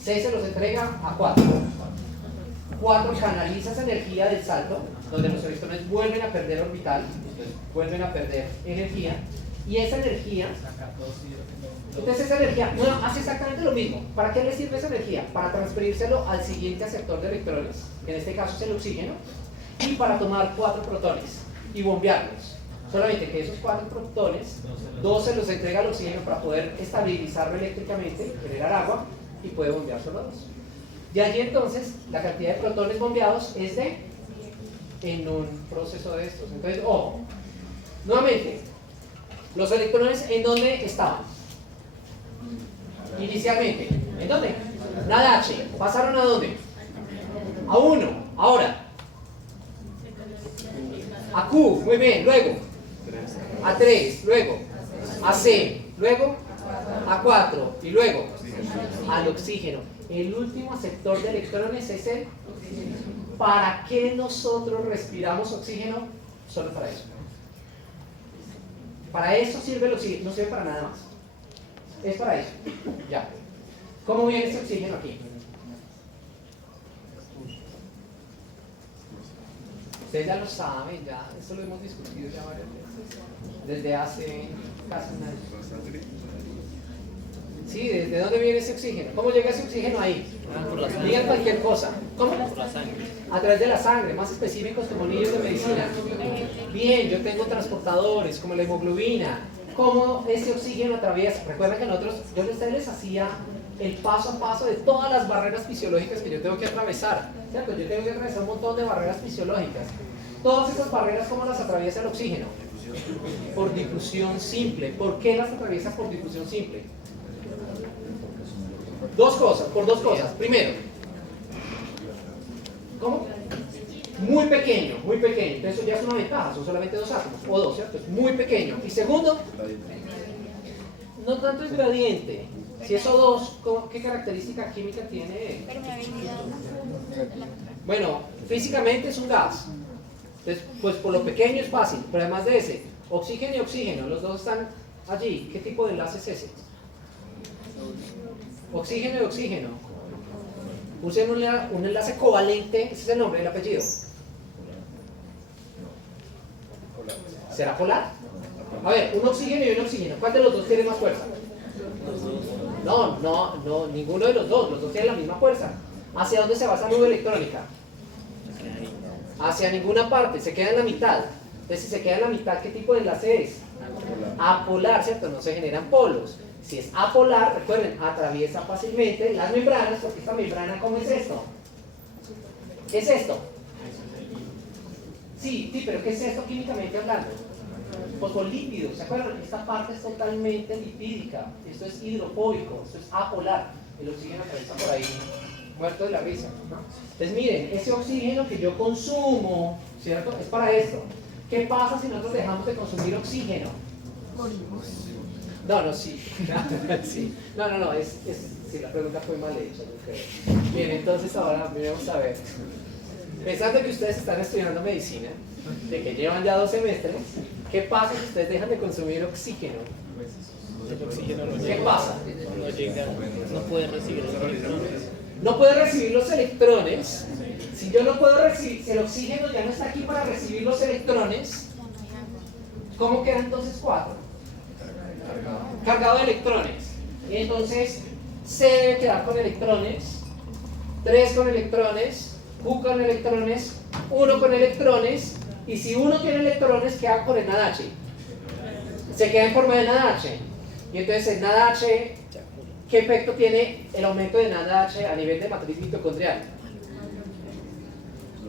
C se los entrega a 4. 4 canaliza esa energía del salto, donde los electrones vuelven a perder orbital, vuelven a perder energía, y esa energía, Sacar 2 hidrógenos. entonces esa energía, bueno, hace exactamente lo mismo. ¿Para qué le sirve esa energía? Para transferírselo al siguiente aceptor de electrones, que en este caso es el oxígeno, y para tomar 4 protones y bombearlos. Solamente que esos 4 protones, 2 se los entrega al oxígeno para poder estabilizarlo eléctricamente, generar agua, y puede bombear solo 2. De allí entonces, la cantidad de protones bombeados es en un proceso de estos. Entonces, ojo, nuevamente, los electrones ¿en dónde estaban? Inicialmente, ¿en dónde? Nada H. ¿Pasaron a dónde? A 1. Ahora, a Q, muy bien, luego a 3, luego a C, luego a 4 y luego al oxígeno. El último aceptor de electrones es el... ¿Para qué nosotros respiramos oxígeno? Solo para eso. Para eso sirve el oxígeno, no sirve para nada más. Es para eso. Ya. ¿Cómo viene este oxígeno aquí? Ustedes ya lo saben, ya, esto lo hemos discutido ya varias veces. Desde hace casi un año. Sí, ¿desde dónde viene ese oxígeno? ¿Cómo llega ese oxígeno ahí? Digan cualquier cosa. ¿Cómo? Por la sangre. A través de la sangre, más específicos como niños de medicina. Bien, yo tengo transportadores como la hemoglobina. ¿Cómo ese oxígeno atraviesa? Recuerden que nosotros, yo les hacía el paso a paso de todas las barreras fisiológicas que yo tengo que atravesar. ¿Cierto? Yo tengo que atravesar un montón de barreras fisiológicas. Todas esas barreras, ¿cómo las atraviesa el oxígeno? Por difusión simple. ¿Por qué las atraviesa por difusión simple? Por dos cosas. Primero, ¿cómo? Muy pequeño. Entonces eso ya es una ventaja, son solamente 2 átomos, o 2, ¿cierto? Es muy pequeño. Y segundo, no tanto es gradiente. Si es O2, ¿qué característica química tiene? Bueno, físicamente es un gas. Entonces, pues por lo pequeño es fácil, pero además de ese, oxígeno y oxígeno, los dos están allí. ¿Qué tipo de enlace es ese? Oxígeno y oxígeno. Usen un enlace covalente, ese es el nombre, el apellido. ¿Será polar? A ver, un oxígeno y un oxígeno. ¿Cuál de los dos tiene más fuerza? No, ninguno de los dos tienen la misma fuerza. ¿Hacia dónde se va esa nube electrónica? Hacia ninguna parte, se queda en la mitad. Entonces, si se queda en la mitad, ¿qué tipo de enlace es? Apolar, ¿cierto? No se generan polos. Si es apolar, recuerden, atraviesa fácilmente las membranas, porque esta membrana, ¿cómo es esto? ¿Qué es esto? Sí, pero ¿qué es esto químicamente hablando? Fosfolípidos, ¿se acuerdan? Esta parte es totalmente lipídica, esto es hidrofóbico, esto es apolar. El oxígeno atraviesa por ahí, muerto de la risa, ¿no? Entonces miren, ese oxígeno que yo consumo, ¿cierto? Es para esto. ¿Qué pasa si nosotros dejamos de consumir oxígeno? Morimos. No, sí. Sí. No, sí, la pregunta fue mal hecha, no creo. Bien, entonces ahora vamos a ver. Pensando que ustedes están estudiando medicina, de que llevan ya 2 semestres, ¿qué pasa si ustedes dejan de consumir oxígeno? El oxígeno no ¿Qué llega, pasa? no llega, no puede recibir los electrones. No puede recibir los electrones. Si yo no puedo recibir, si el oxígeno ya no está aquí para recibir los electrones, ¿cómo quedan entonces 4? Cargado de electrones. Y entonces C debe quedar con electrones, 3 con electrones, Q con electrones, 1 con electrones, y si uno tiene electrones, ¿qué hago con el NADH? Se queda en forma de NADH. Y entonces el NADH, ¿qué efecto tiene el aumento de NADH a nivel de matriz mitocondrial?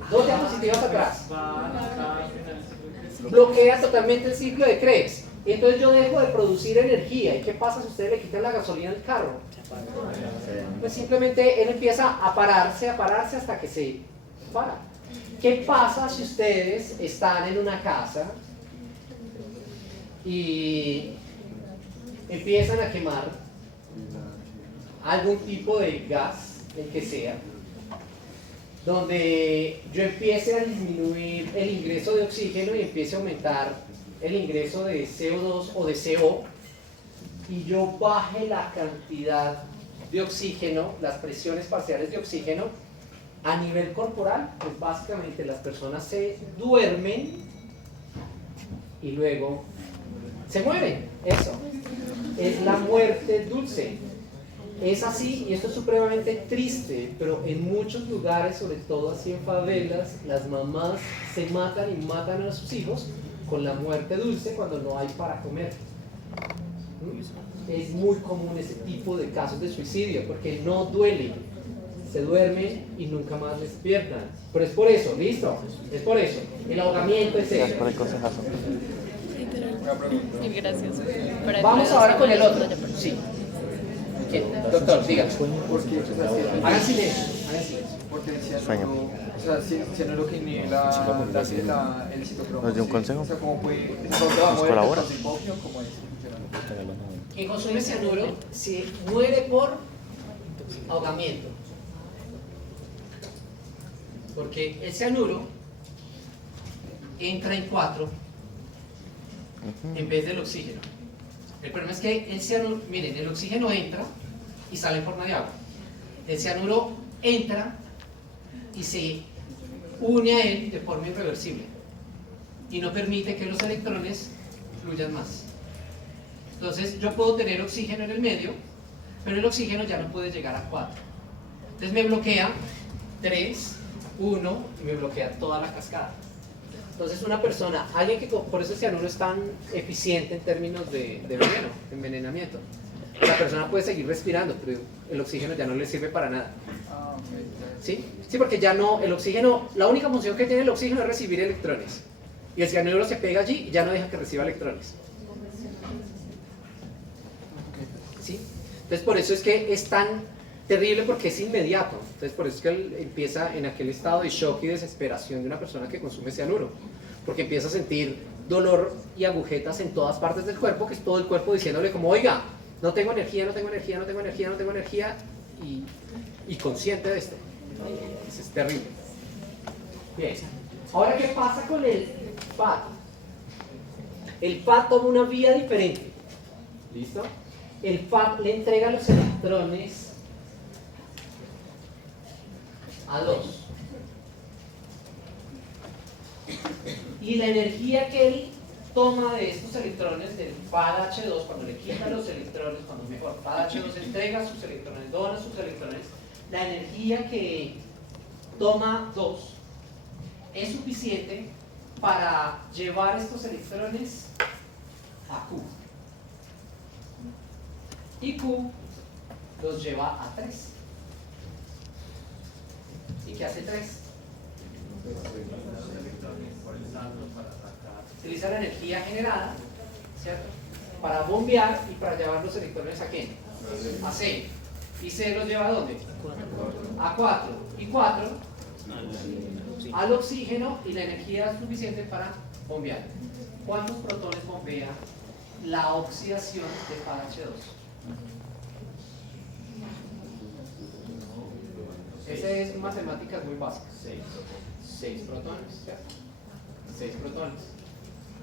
2 diapositivas atrás. Bloquea totalmente el ciclo de Krebs. Y entonces yo dejo de producir energía. ¿Y qué pasa si ustedes le quitan la gasolina al carro? Pues simplemente él empieza a pararse hasta que se para. ¿Qué pasa si ustedes están en una casa y empiezan a quemar algún tipo de gas, el que sea, donde yo empiece a disminuir el ingreso de oxígeno y empiece a aumentar el ingreso de CO2 o de CO, y yo baje la cantidad de oxígeno, las presiones parciales de oxígeno a nivel corporal? Pues básicamente las personas se duermen y luego se mueren. Eso es la muerte dulce. Es así, y esto es supremamente triste, pero en muchos lugares, sobre todo así en favelas, las mamás se matan y matan a sus hijos con la muerte dulce cuando no hay para comer. Es muy común ese tipo de casos de suicidio, porque no duele, se duermen y nunca más despiertan. Pero es por eso, ¿listo? Es por eso. El ahogamiento es Gracias eso. por el consejazo. Mil gracias. Para Vamos ahora con el otro. Sí. ¿Quién? Doctor, dígame. Porque, Hagan silencio, hagan silencio. porque el Sueño. cianuro, o sea, cianuro que inhibe el citocromo. ¿Nos dio un consejo? O sea, ¿cómo puede? ¿Nos colabora? ¿Cómo es funcionando? Quien consume cianuro se muere por ahogamiento. Porque el cianuro entra en 4 en vez del oxígeno. El problema es que el cianuro, miren, el oxígeno entra y sale en forma de agua. El cianuro entra y se une a él de forma irreversible y no permite que los electrones fluyan más. Entonces yo puedo tener oxígeno en el medio, pero el oxígeno ya no puede llegar a 4. Entonces me bloquea 3, 1 y me bloquea toda la cascada. Entonces una persona, alguien que por eso el cianuro es tan eficiente en términos de veneno, envenenamiento, la persona puede seguir respirando, pero el oxígeno ya no le sirve para nada. Ah, ok. ¿Sí? Sí, porque ya no, el oxígeno, la única función que tiene el oxígeno es recibir electrones. Y el cianuro se pega allí y ya no deja que reciba electrones. ¿Sí? Entonces por eso es que es tan terrible, porque es inmediato. Entonces por eso es que él empieza en aquel estado de shock y desesperación de una persona que consume cianuro, porque empieza a sentir dolor y agujetas en todas partes del cuerpo, que es todo el cuerpo diciéndole como, oiga, no tengo energía, no tengo energía, no tengo energía, no tengo energía, y consciente de esto. Eso es terrible. Bien, ahora ¿qué pasa con el FAT? El FAT toma una vía diferente. ¿Listo? El FAT le entrega los electrones a 2. Y la energía que él toma de estos electrones del pad H2, cuando le quita los electrones, cuando mejor, pad H2 entrega sus electrones, dona sus electrones, la energía que toma 2 es suficiente para llevar estos electrones a Q. Y Q los lleva a 3. ¿Y qué hace 3? Utiliza la energía generada, ¿cierto?, para bombear y para llevar los electrones a ¿quién? A C. ¿Y C los lleva a dónde? A 4. Y 4 al oxígeno, y la energía es suficiente para bombear. ¿Cuántos protones bombea la oxidación de pad H2? Esa es matemáticas muy básicas. 6 protones, ¿cierto? 6 protones.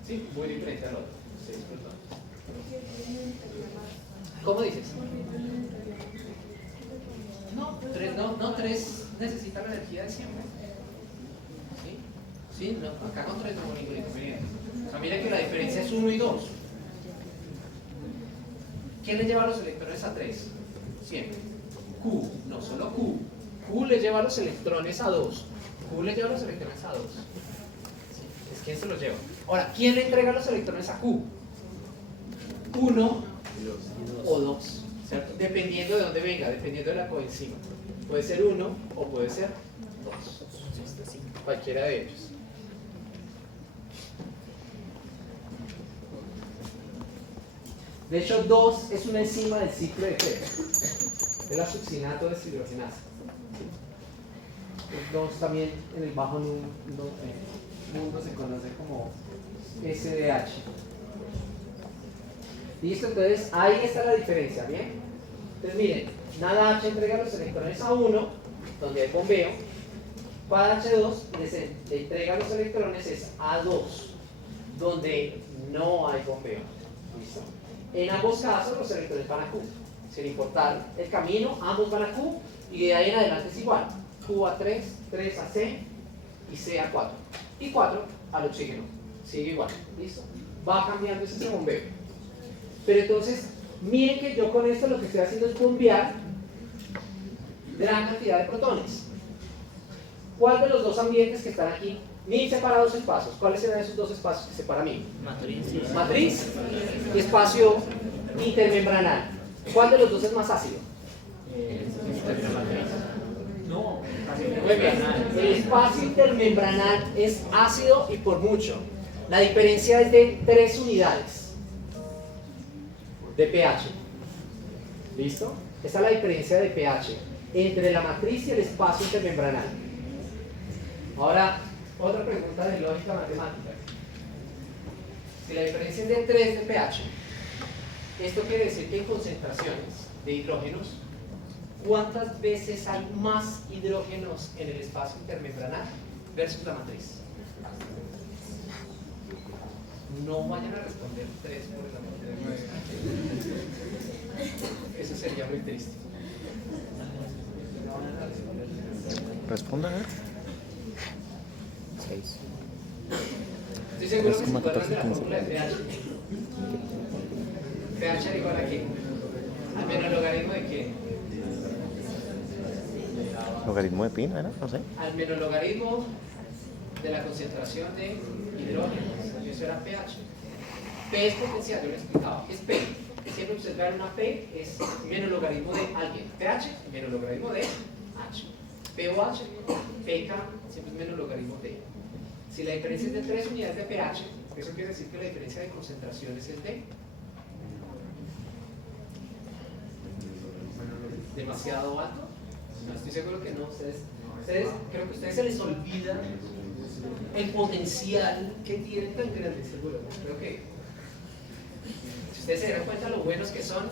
Sí, muy diferente al otro. 6 protones. ¿Cómo dices? No, 3 necesita la energía de siempre. ¿Sí? Sí, no, acá con 3 no hay ningún inconveniente. O sea, mira que la diferencia es 1 y 2. ¿Quién le lleva los electrones a 3? Siempre. Q, no solo Q. Q le lleva los electrones a 2. Q le lleva los electrones a 2. ¿Sí? Es quien se los lleva. Ahora, ¿quién le entrega los electrones a Q? 1 o 2, ¿cierto? Dependiendo de dónde venga, dependiendo de la coenzima. Puede ser 1 o puede ser 2. Cualquiera de ellos. De hecho, 2 es una enzima del ciclo de Krebs. Es la succinato deshidrogenasa. 2 también en el bajo mundo se conoce como SDH. ¿Listo? Entonces ahí está la diferencia, ¿bien? Entonces miren, nada H entrega los electrones a 1, donde hay bombeo. Pad H2 le entrega los electrones es a 2, donde no hay bombeo. ¿Listo? En ambos casos los electrones van a Q. Sin importar el camino, ambos van a Q, y de ahí en adelante es igual. Q a 3, 3 a C y C a 4. Y 4 al oxígeno. Sigue igual. ¿Listo? Va cambiando ese bombeo. Pero entonces, miren que yo con esto lo que estoy haciendo es bombear gran cantidad de protones. ¿Cuál de los dos ambientes que están aquí? Mil separados espacios. ¿Cuáles serán esos dos espacios que separan mí? Matriz y espacio intermembranal. ¿Cuál de los dos es más ácido? No. Muy bien. El espacio intermembranal es ácido y por mucho. La diferencia es de 3 unidades de pH. ¿Listo? Esa es la diferencia de pH entre la matriz y el espacio intermembranal. Ahora, otra pregunta de lógica matemática. Si la diferencia es de 3 de pH, esto quiere decir que en concentraciones de hidrógenos, ¿cuántas veces hay más hidrógenos en el espacio intermembranal versus la matriz? No vayan a responder 3 por el amor de Dios. Eso sería muy triste. No van a responder 3. Responda, a ver. 6. Estoy seguro que se 3,14, acuerdan de la 15. fórmula de pH. pH igual a qué? Al menos logaritmo de qué? Logaritmo de pi, ¿no era? No sé. Al menos logaritmo de la concentración de hidrógeno. Eso era pH. P es potencial, yo lo explicaba. Es P. Siempre ustedes vean una P, es menos logaritmo de alguien. pH, menos logaritmo de H. POH, PK, siempre es menos logaritmo de. Si la diferencia es de 3 unidades de pH, eso quiere decir que la diferencia de concentraciones es de demasiado alto. No estoy seguro que no. Ustedes creo que a ustedes se les olvida el potencial que tienen tan grande, seguro. Creo que si ustedes se dan cuenta lo buenos que son.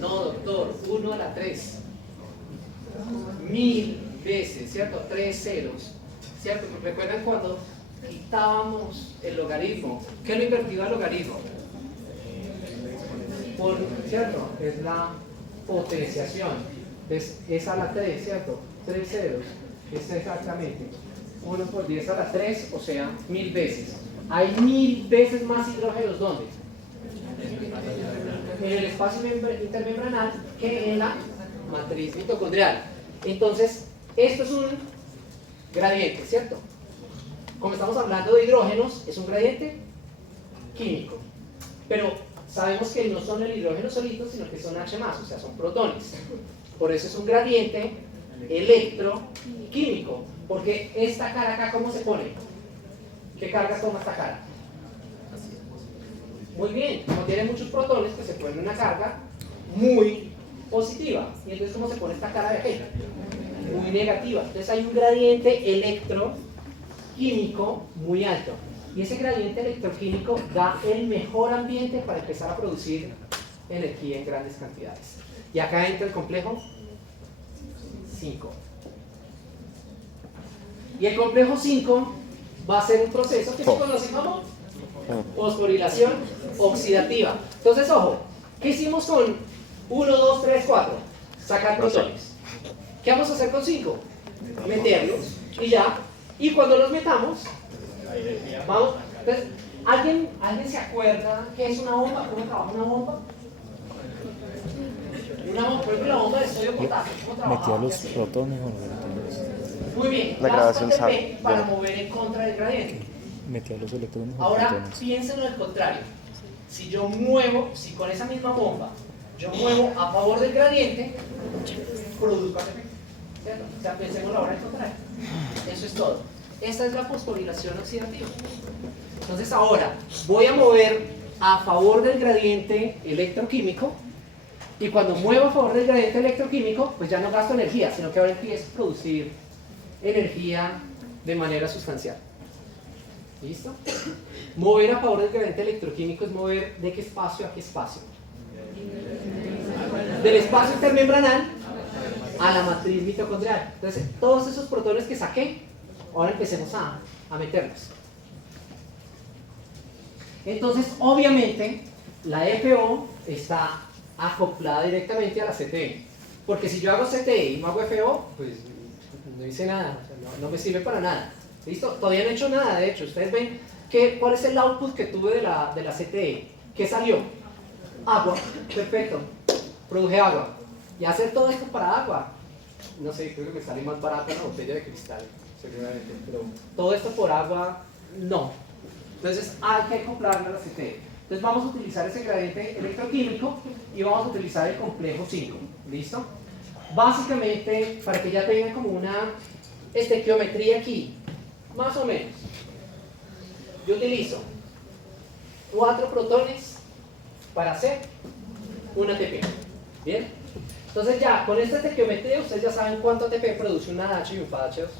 No, doctor, 1 a la 3. 1000 veces, ¿cierto? 3 ceros, ¿cierto? ¿Recuerdan cuando quitábamos el logaritmo? ¿Qué es lo invertido al logaritmo? ¿Cierto? Es la potenciación. Entonces, es a la 3, ¿cierto? 3 ceros. Es exactamente 1 por 10 a la 3, o sea, 1000 veces. Hay 1000 veces más hidrógenos, ¿dónde? En el espacio intermembranal que en la matriz mitocondrial. Entonces, esto es un gradiente, ¿cierto? Como estamos hablando de hidrógenos, es un gradiente químico. Pero sabemos que no son el hidrógeno solito, sino que son H+, o sea, son protones. Por eso es un gradiente electroquímico. Porque esta cara acá, ¿cómo se pone? ¿Qué carga toma esta cara? Muy bien, como tiene muchos protones, pues se pone una carga muy positiva. Y entonces, ¿cómo se pone esta cara de aquí? Muy negativa. Entonces hay un gradiente electroquímico muy alto. Y ese gradiente electroquímico da el mejor ambiente para empezar a producir energía en grandes cantidades. Y acá entra el complejo 5. Y el complejo 5 va a ser un proceso que se conoce como fosforilación oxidativa. Entonces, ojo, ¿qué hicimos con 1, 2, 3, 4? Sacar protones. ¿Qué vamos a hacer con 5? Meterlos y ya. Y cuando los metamos, vamos. Entonces, ¿alguien se acuerda qué es una bomba? ¿Cómo trabaja una bomba? Una bomba, por ejemplo, la bomba de sodio de potasio. ¿Cómo trabaja? Metía los protones o los electrones. Muy bien, La grabación gasto sabe. TP para mover en contra del gradiente. Metía los electrones o Ahora protones. piénsenlo al contrario. Si yo muevo, si con esa misma bomba yo muevo a favor del gradiente, produzco ATP. ¿Cierto? O sea, pensémoslo ahora al contrario. Eso es todo. Esta es la fosforilación oxidativa. Entonces ahora voy a mover a favor del gradiente electroquímico, y cuando muevo a favor del gradiente electroquímico, pues ya no gasto energía, sino que ahora empiezo a producir energía de manera sustancial. ¿Listo? Mover a favor del gradiente electroquímico es mover de qué espacio a qué espacio. Del espacio intermembranal a la matriz mitocondrial. Entonces, todos esos protones que saqué, ahora empecemos a meterlos. Entonces, obviamente, la FO está acoplada directamente a la CTE. Porque si yo hago CTE y no hago FO, pues no hice nada, o sea, no me sirve para nada. ¿Listo? Todavía no he hecho nada, de hecho. Ustedes ven cuál es el output que tuve de la CTE. ¿Qué salió? Agua. Perfecto. Produje agua. Y hacer todo esto para agua, no sé, creo que me sale más barato una botella de cristal, seguramente. Pero todo esto por agua, no. Entonces hay que acoplarlo a la CTE. Entonces vamos a utilizar ese gradiente electroquímico y vamos a utilizar el complejo 5. ¿Listo? Básicamente, para que ya tengan como una estequiometría aquí, más o menos, yo utilizo 4 protones para hacer un ATP. ¿Bien? Entonces ya, con esta estequiometría ustedes ya saben cuánto ATP produce una AH y un FADH2. 4,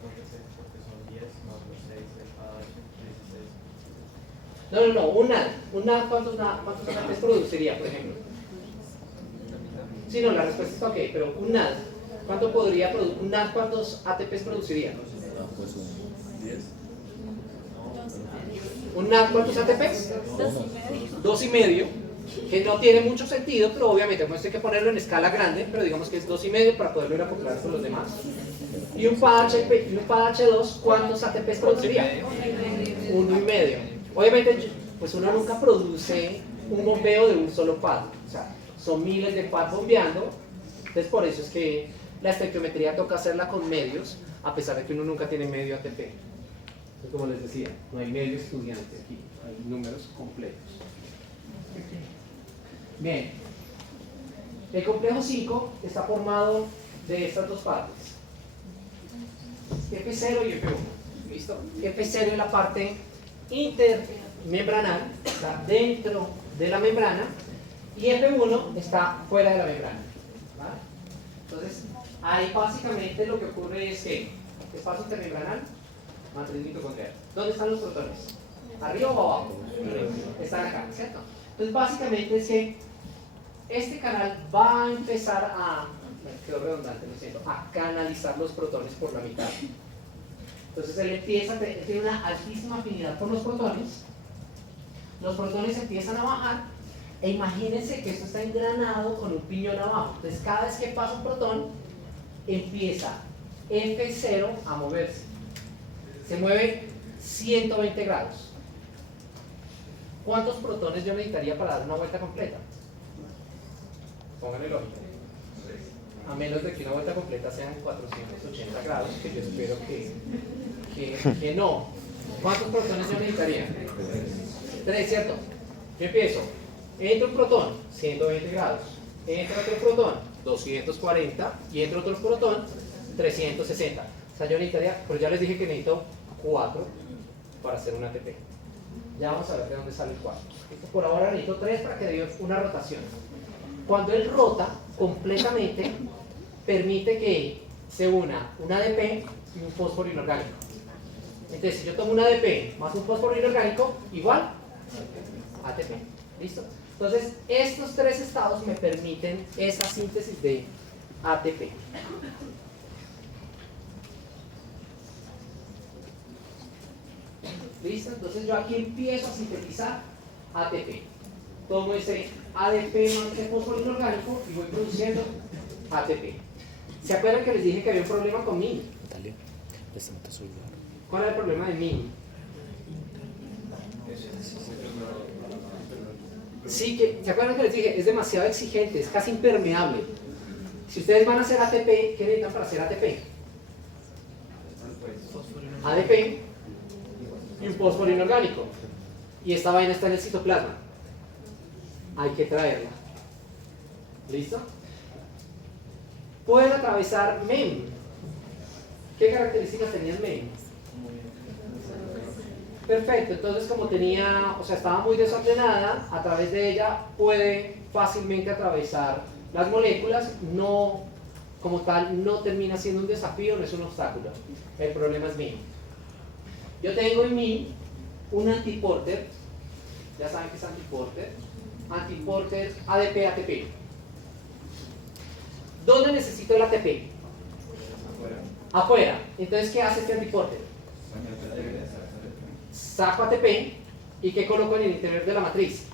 porque son 10 más los 6 del FADH, 16. No, un NAD, ¿cuántos ATPs produciría, por ejemplo? Sí, no, la respuesta está ok, pero un NAD, ¿cuánto podría producir? ¿Un NAD cuántos ATPs produciría? 10. ¿Un NAD cuántos ATPs? 2,5, que no tiene mucho sentido, pero obviamente pues hay que ponerlo en escala grande, pero digamos que es 2,5 para poderlo ir a acoplar con los demás. Y un FADH2, ¿cuántos ATPs produciría? 1,5. Obviamente, pues uno nunca produce un bombeo de un solo pad, o sea, son miles de pads bombeando, entonces por eso es que la estequiometría toca hacerla con medios, a pesar de que uno nunca tiene medio ATP. Entonces, como les decía, no hay medio estudiante aquí, hay números completos. Bien, el complejo 5 está formado de estas dos partes, F0 y F1. ¿Listo? F0 es la parte intermembranal, está dentro de la membrana, y F1 está fuera de la membrana. ¿Vale? Entonces, ahí básicamente lo que ocurre es que espacio intermembranal, matriz mitocondrial. ¿Dónde están los protones? ¿Arriba o abajo? Están acá, ¿cierto? Entonces, básicamente es que este canal va a empezar a, quedó redundante, lo siento, a canalizar los protones por la mitad. Entonces él tiene una altísima afinidad por los protones empiezan a bajar, e imagínense que esto está engranado con un piñón abajo. Entonces cada vez que pasa un protón, empieza F0 a moverse. Se mueve 120 grados. ¿Cuántos protones yo necesitaría para dar una vuelta completa? Pónganle lógica. A menos de que una vuelta completa sean 480 grados, que yo espero que no. ¿Cuántos protones yo necesitaría? 3, ¿cierto? Yo empiezo. Entra un protón, 120 grados. Entra otro protón, 240. Y entra otro protón, 360. O sea, yo necesitaría, pero ya les dije que necesito 4 para hacer un ATP. Ya vamos a ver de dónde sale el 4. Por ahora necesito 3 para que dé una rotación. Cuando él rota completamente, permite que se una un ADP y un fósforo inorgánico. Entonces, si yo tomo un ADP más un fósforo inorgánico, igual ATP. ¿Listo? Entonces, estos 3 estados me permiten esa síntesis de ATP. ¿Listo? Entonces yo aquí empiezo a sintetizar ATP. Tomo ese ADP más ese fósforo inorgánico y voy produciendo ATP. ¿Se acuerdan que les dije que había un problema con MIN? Natalia, préstame tu celular. ¿Cuál era el problema de MIN? Sí, que, ¿se acuerdan que les dije? Es demasiado exigente, es casi impermeable. Si ustedes van a hacer ATP, ¿qué necesitan para hacer ATP? ADP y un fósforo inorgánico. Y esta vaina está en el citoplasma. Hay que traerla. ¿Listo? Pueden atravesar MEM. ¿Qué características tenía el MEM? Perfecto, entonces como tenía, o sea, estaba muy desordenada, a través de ella puede fácilmente atravesar las moléculas, no, como tal, no termina siendo un desafío, no es un obstáculo. El problema es mío. Yo tengo en mí un antiporter, ya saben que es antiporter ADP-ATP. ¿Dónde necesito el ATP? Afuera. Entonces, ¿qué hace este antiporter? Saco ATP y ¿qué coloco en el interior de la matriz?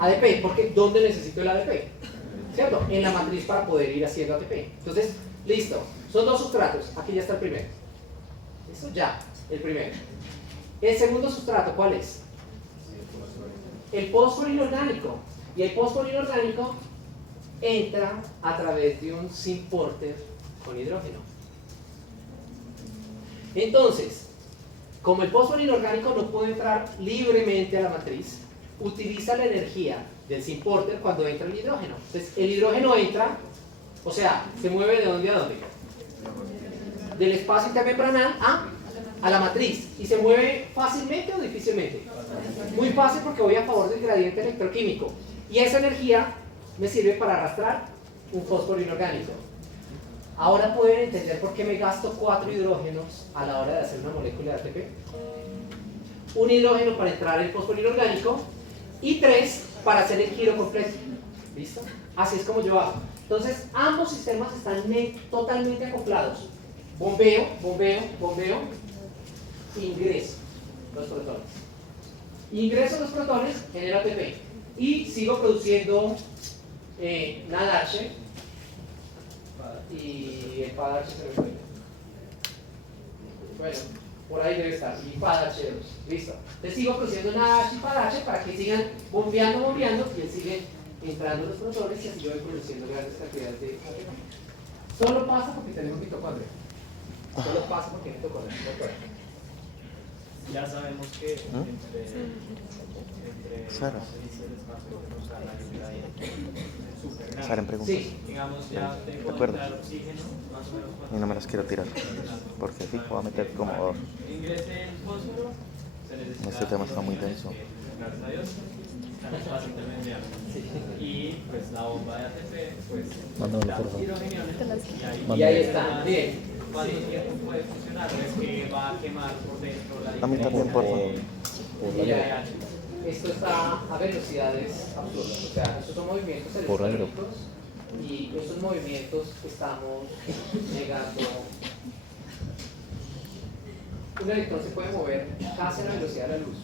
ADP, porque ¿dónde necesito el ADP? ¿Cierto? En la matriz para poder ir haciendo ATP. Entonces, listo. Son 2 sustratos. Aquí ya está el primero. ¿Listo? Ya, el primero. El segundo sustrato, ¿cuál es? El fósforo inorgánico. Y el fósforo inorgánico entra a través de un syn-porter con hidrógeno. Entonces, como el fósforo inorgánico no puede entrar libremente a la matriz, utiliza la energía del syn-porter cuando entra el hidrógeno. Entonces, el hidrógeno entra, o sea, se mueve de dónde a dónde. Del espacio intermembranal a la matriz. ¿Y se mueve fácilmente o difícilmente? Muy fácil porque voy a favor del gradiente electroquímico. Y esa energía me sirve para arrastrar un fósforo inorgánico. Ahora pueden entender por qué me gasto 4 hidrógenos a la hora de hacer una molécula de ATP. Un hidrógeno para entrar el fósforo inorgánico y 3 para hacer el giro completo. ¿Listo? Así es como yo hago. Entonces, ambos sistemas están totalmente acoplados. Bombeo, bombeo, bombeo. Ingreso los protones. Ingreso los protones, genero ATP. Y sigo produciendo NADH. Y el PADH se me fue. Bueno, por ahí debe estar. Y PADH2. Listo. Entonces sigo produciendo NADH y PADH para que sigan bombeando, y él sigue entrando los protones y así yo voy produciendo grandes cantidades de ATP. Solo pasa porque tenemos mitocondria. Solo pasa porque hay mitocondria. Ya sabemos que entre Sara. el espacio de usar la lluvia súper grande. Sara, pregunta. Sí. Digamos, ya tengo ¿De acuerdo? el oxígeno, más o menos. Y no me las quiero tirar, porque sí, voy a meter como dos. Ingrese el fósforo, se necesita. Este tema está muy denso. Gracias a Dios, está en espacio intermediario. Y pues la bomba de ATP, pues. Mándamelo, da por favor. hidrogeniones, Y ahí está. Bien. ¿Cuánto tiempo puede funcionar? No es que va a quemar por dentro la A mí también, por favor. Mira, esto está a velocidades absurdas, o sea, estos son movimientos Por aire. electrónicos y estos movimientos estamos negando. Un electrón se puede mover casi a la velocidad de la luz.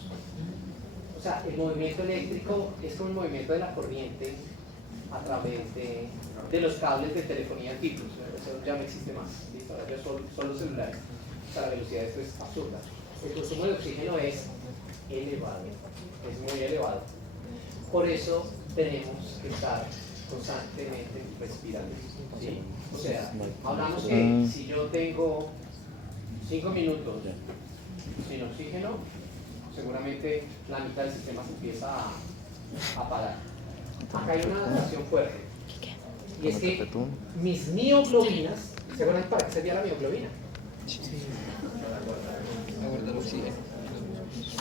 O sea, el movimiento eléctrico es como el movimiento de la corriente a través de los cables de telefonía antiguos. Eso ya no existe más. ¿Listo? Ahora ya son los celulares. O sea, la velocidad de esto es absurda. El consumo de oxígeno es elevado, es muy elevado. Por eso tenemos que estar constantemente respirando. ¿Sí? O sea, hablamos que si yo tengo 5 minutos sin oxígeno, seguramente la mitad del sistema se empieza a apagar. Acá hay una adaptación fuerte. Y es que mis mioglobinas, ¿se acuerdan para qué servía la mioglobina? Guardar oxígeno.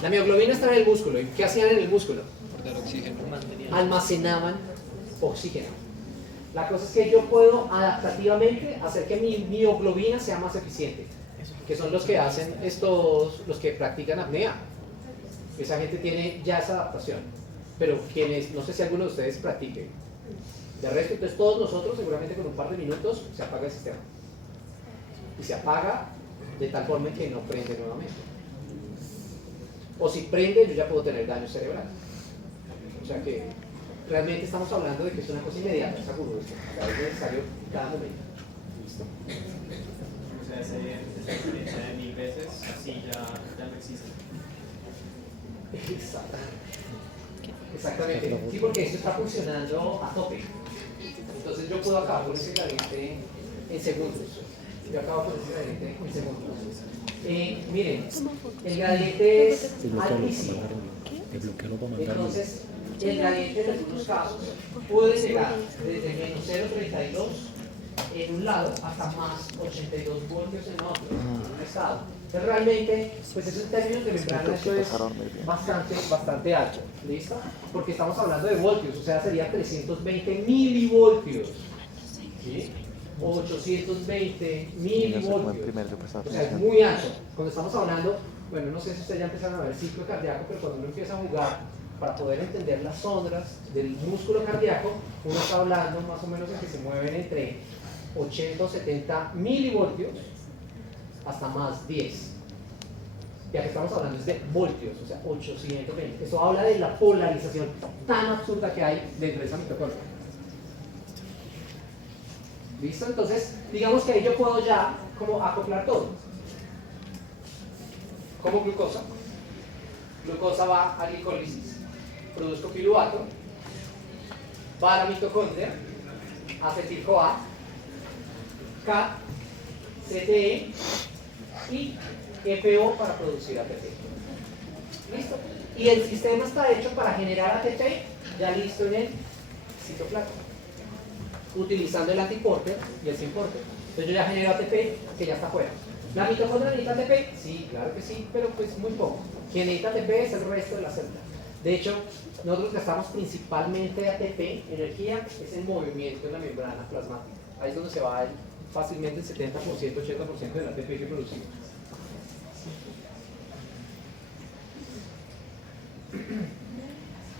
La mioglobina estaba en el músculo. ¿Y qué hacían en el músculo? Guardar oxígeno. Almacenaban oxígeno. La cosa es que yo puedo adaptativamente hacer que mi mioglobina sea más eficiente, que son los que hacen los que practican apnea. Esa gente tiene ya esa adaptación, pero quienes, no sé si alguno de ustedes practique. De resto, entonces todos nosotros seguramente con un par de minutos se apaga el sistema. Y se apaga de tal forma que no prende nuevamente. O si prende, yo ya puedo tener daño cerebral. O sea que realmente estamos hablando de que es una cosa inmediata, es agudo esto. Es necesario cada momento. ¿Listo? O sea, esa experiencia de 1000 veces, sí, ya no existe. Exactamente. Sí, porque esto está funcionando a tope. Entonces yo puedo acabar con ese gradiente en segundos. Yo acabo con ese gradiente en segundos. Miren, el gradiente es altísimo. Entonces, el gradiente en algunos casos puede llegar desde menos 0,32 en un lado hasta más 82 voltios en otro, en un estado. Entonces realmente, pues eso en términos de membrana, eso es bastante alto, ¿listo? Porque estamos hablando de voltios, o sea, sería 320 milivoltios, ¿sí? 820 milivoltios, o sea, es muy alto. Cuando estamos hablando, bueno, no sé si ustedes ya empezaron a ver ciclo cardíaco, pero cuando uno empieza a jugar para poder entender las ondas del músculo cardíaco, uno está hablando más o menos de que se mueven entre 80 o 70 milivoltios hasta más 10. Ya que estamos hablando es de voltios, o sea, 820. Eso habla de la polarización tan absurda que hay dentro de esa mitocondria. ¿Listo? Entonces, digamos que ahí yo puedo ya como acoplar todo. Como glucosa. Glucosa va a glicólisis, produzco piruvato, va a la mitocondria, acetil-CoA, K, CTE y EPO para producir ATP. ¿Listo? Y el sistema está hecho para generar ATP ya listo en el citoplasma, utilizando el antiporter y el synporter. Entonces yo ya genero ATP que ya está afuera. ¿La mitocondria necesita ATP? Sí, claro que sí, pero pues muy poco. Quien necesita ATP es el resto de la célula. De hecho, nosotros gastamos principalmente ATP, energía, es el movimiento en la membrana plasmática. Ahí es donde se va fácilmente el 70%, 80% del ATP que producimos.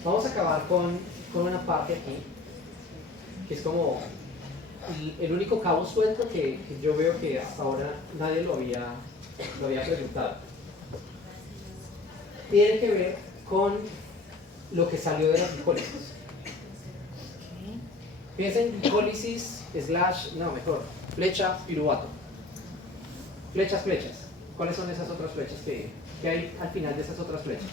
Vamos a acabar con una parte aquí, que es como el único cabo suelto que yo veo que hasta ahora nadie lo había preguntado. Tiene que ver con lo que salió de la glicólisis. Piensen en glicólisis flecha, piruvato. Flechas. ¿Cuáles son esas otras flechas que hay al final de esas otras flechas?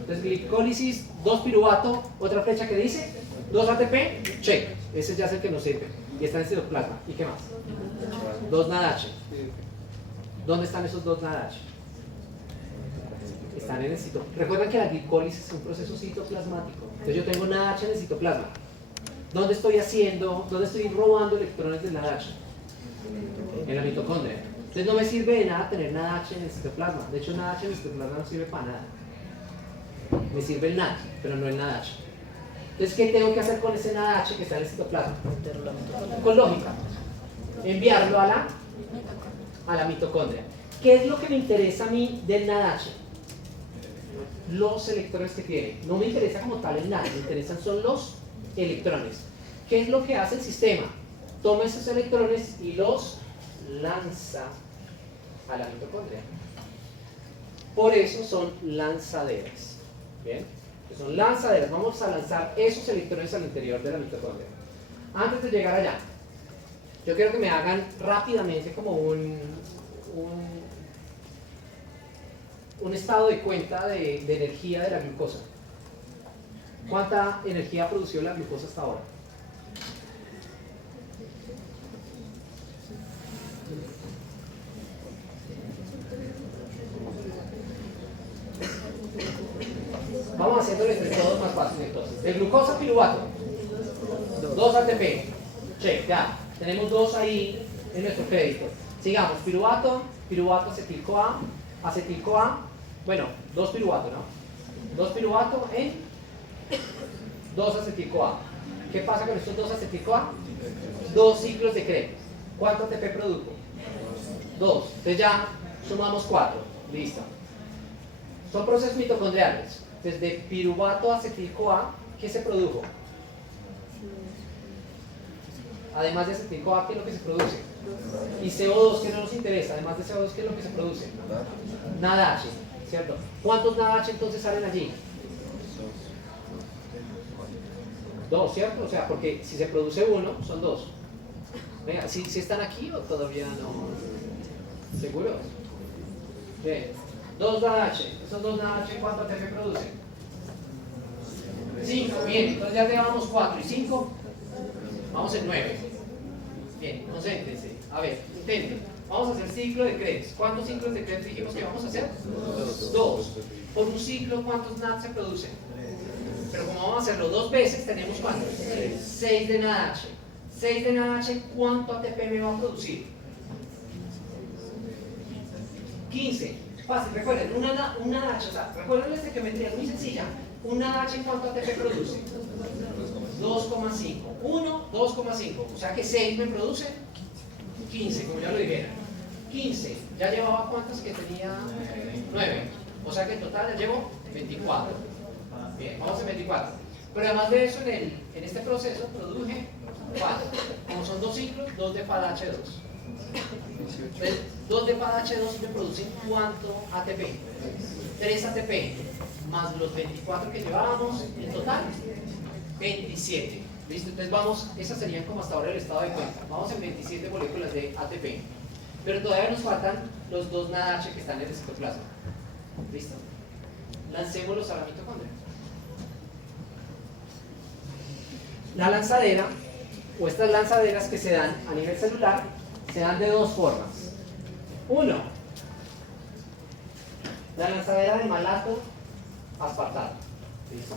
Entonces, glicólisis, 2 piruvato, otra flecha que dice 2 ATP, check. Ese ya es el que nos sirve. Y está en el citoplasma. ¿Y qué más? 2 NADH. ¿Dónde están esos 2 NADH? Están en el citoplasma. Recuerden que la glicólisis es un proceso citoplasmático. Entonces yo tengo NADH en el citoplasma. ¿Dónde estoy robando electrones del NADH? En la mitocondria. Entonces no me sirve de nada tener NADH en el citoplasma. De hecho, NADH en el citoplasma no sirve para nada. Me sirve el NAD, pero no el NADH. Entonces, ¿qué tengo que hacer con ese NADH que está en el citoplasma? Con lógica. Enviarlo a la mitocondria. ¿Qué es lo que me interesa a mí del NADH? Los electrones que tiene. No me interesa como tal el NAD, me interesan son los electrones. ¿Qué es lo que hace el sistema? Toma esos electrones y los lanza a la mitocondria. Por eso son lanzaderas. Bien, son lanzaderas. Vamos a lanzar esos electrones al interior de la mitocondria. Antes de llegar allá, yo quiero que me hagan rápidamente como un estado de cuenta de energía de la glucosa. ¿Cuánta energía produció la glucosa hasta ahora? Vamos haciéndolo entre todos más fácil entonces. De glucosa a piruvato, 2 ATP. Check, ya. Tenemos 2 ahí en nuestro crédito. Sigamos, piruvato, acetil-CoA. Bueno, 2 piruvato, ¿no? 2 piruvato en 2 acetil-CoA. ¿Qué pasa con estos 2 acetil-CoA? 2 ciclos de Krebs. ¿Cuánto ATP produjo? 2. Entonces ya sumamos 4. Listo. Son procesos mitocondriales. Desde piruvato a acetil-CoA, ¿qué se produjo? Además de acetil-CoA, ¿qué es lo que se produce? Y CO2, que no nos interesa. Además de CO2, ¿qué es lo que se produce? NADH, ¿cierto? ¿Cuántos NADH entonces salen allí? 2, ¿cierto? O sea, porque si se produce 1, son 2. Venga, ¿si están aquí o todavía no? ¿Seguros? Bien. 2 NADH. Esos 2 NADH, ¿cuánto ATP producen? 5, bien. Entonces ya llevamos 4 y 5. Vamos en 9. Bien, concéntrense. A ver, intenten. Vamos a hacer ciclo de Krebs. ¿Cuántos ciclos de Krebs dijimos que vamos a hacer? 2. Por un ciclo, ¿cuántos NAD se producen? Pero como vamos a hacerlo 2 veces, tenemos ¿cuántos? 6 de NADH. 6 de NADH, ¿cuánto ATP me va a producir? 15. Fácil, recuerden, un NADH, o sea, recuerden esta geometría, es muy sencilla. Un NADH, ¿en cuánto ATP produce? 2,5. 1, 2,5. O sea que 6 me produce 15, como ya lo dijera. 15. Ya llevaba cuántas que tenía 9. O sea que en total ya llevo 24. Bien, vamos en 24. Pero además de eso, en este proceso produje 4. Como son 2 ciclos, 2 de PADH2. Entonces, 2 de PADH2 me producen ¿cuánto ATP? 3 ATP más los 24 que llevábamos, en total 27. ¿Listo? Entonces vamos, esas serían como hasta ahora el estado de cuenta. Vamos en 27 moléculas de ATP. Pero todavía nos faltan los 2 NADH que están en el citoplasma. ¿Listo? Lancémoslos a la mitocondria. La lanzadera, o estas lanzaderas que se dan a nivel celular, se dan de 2 formas. 1, la lanzadera de malato aspartato. ¿Listo?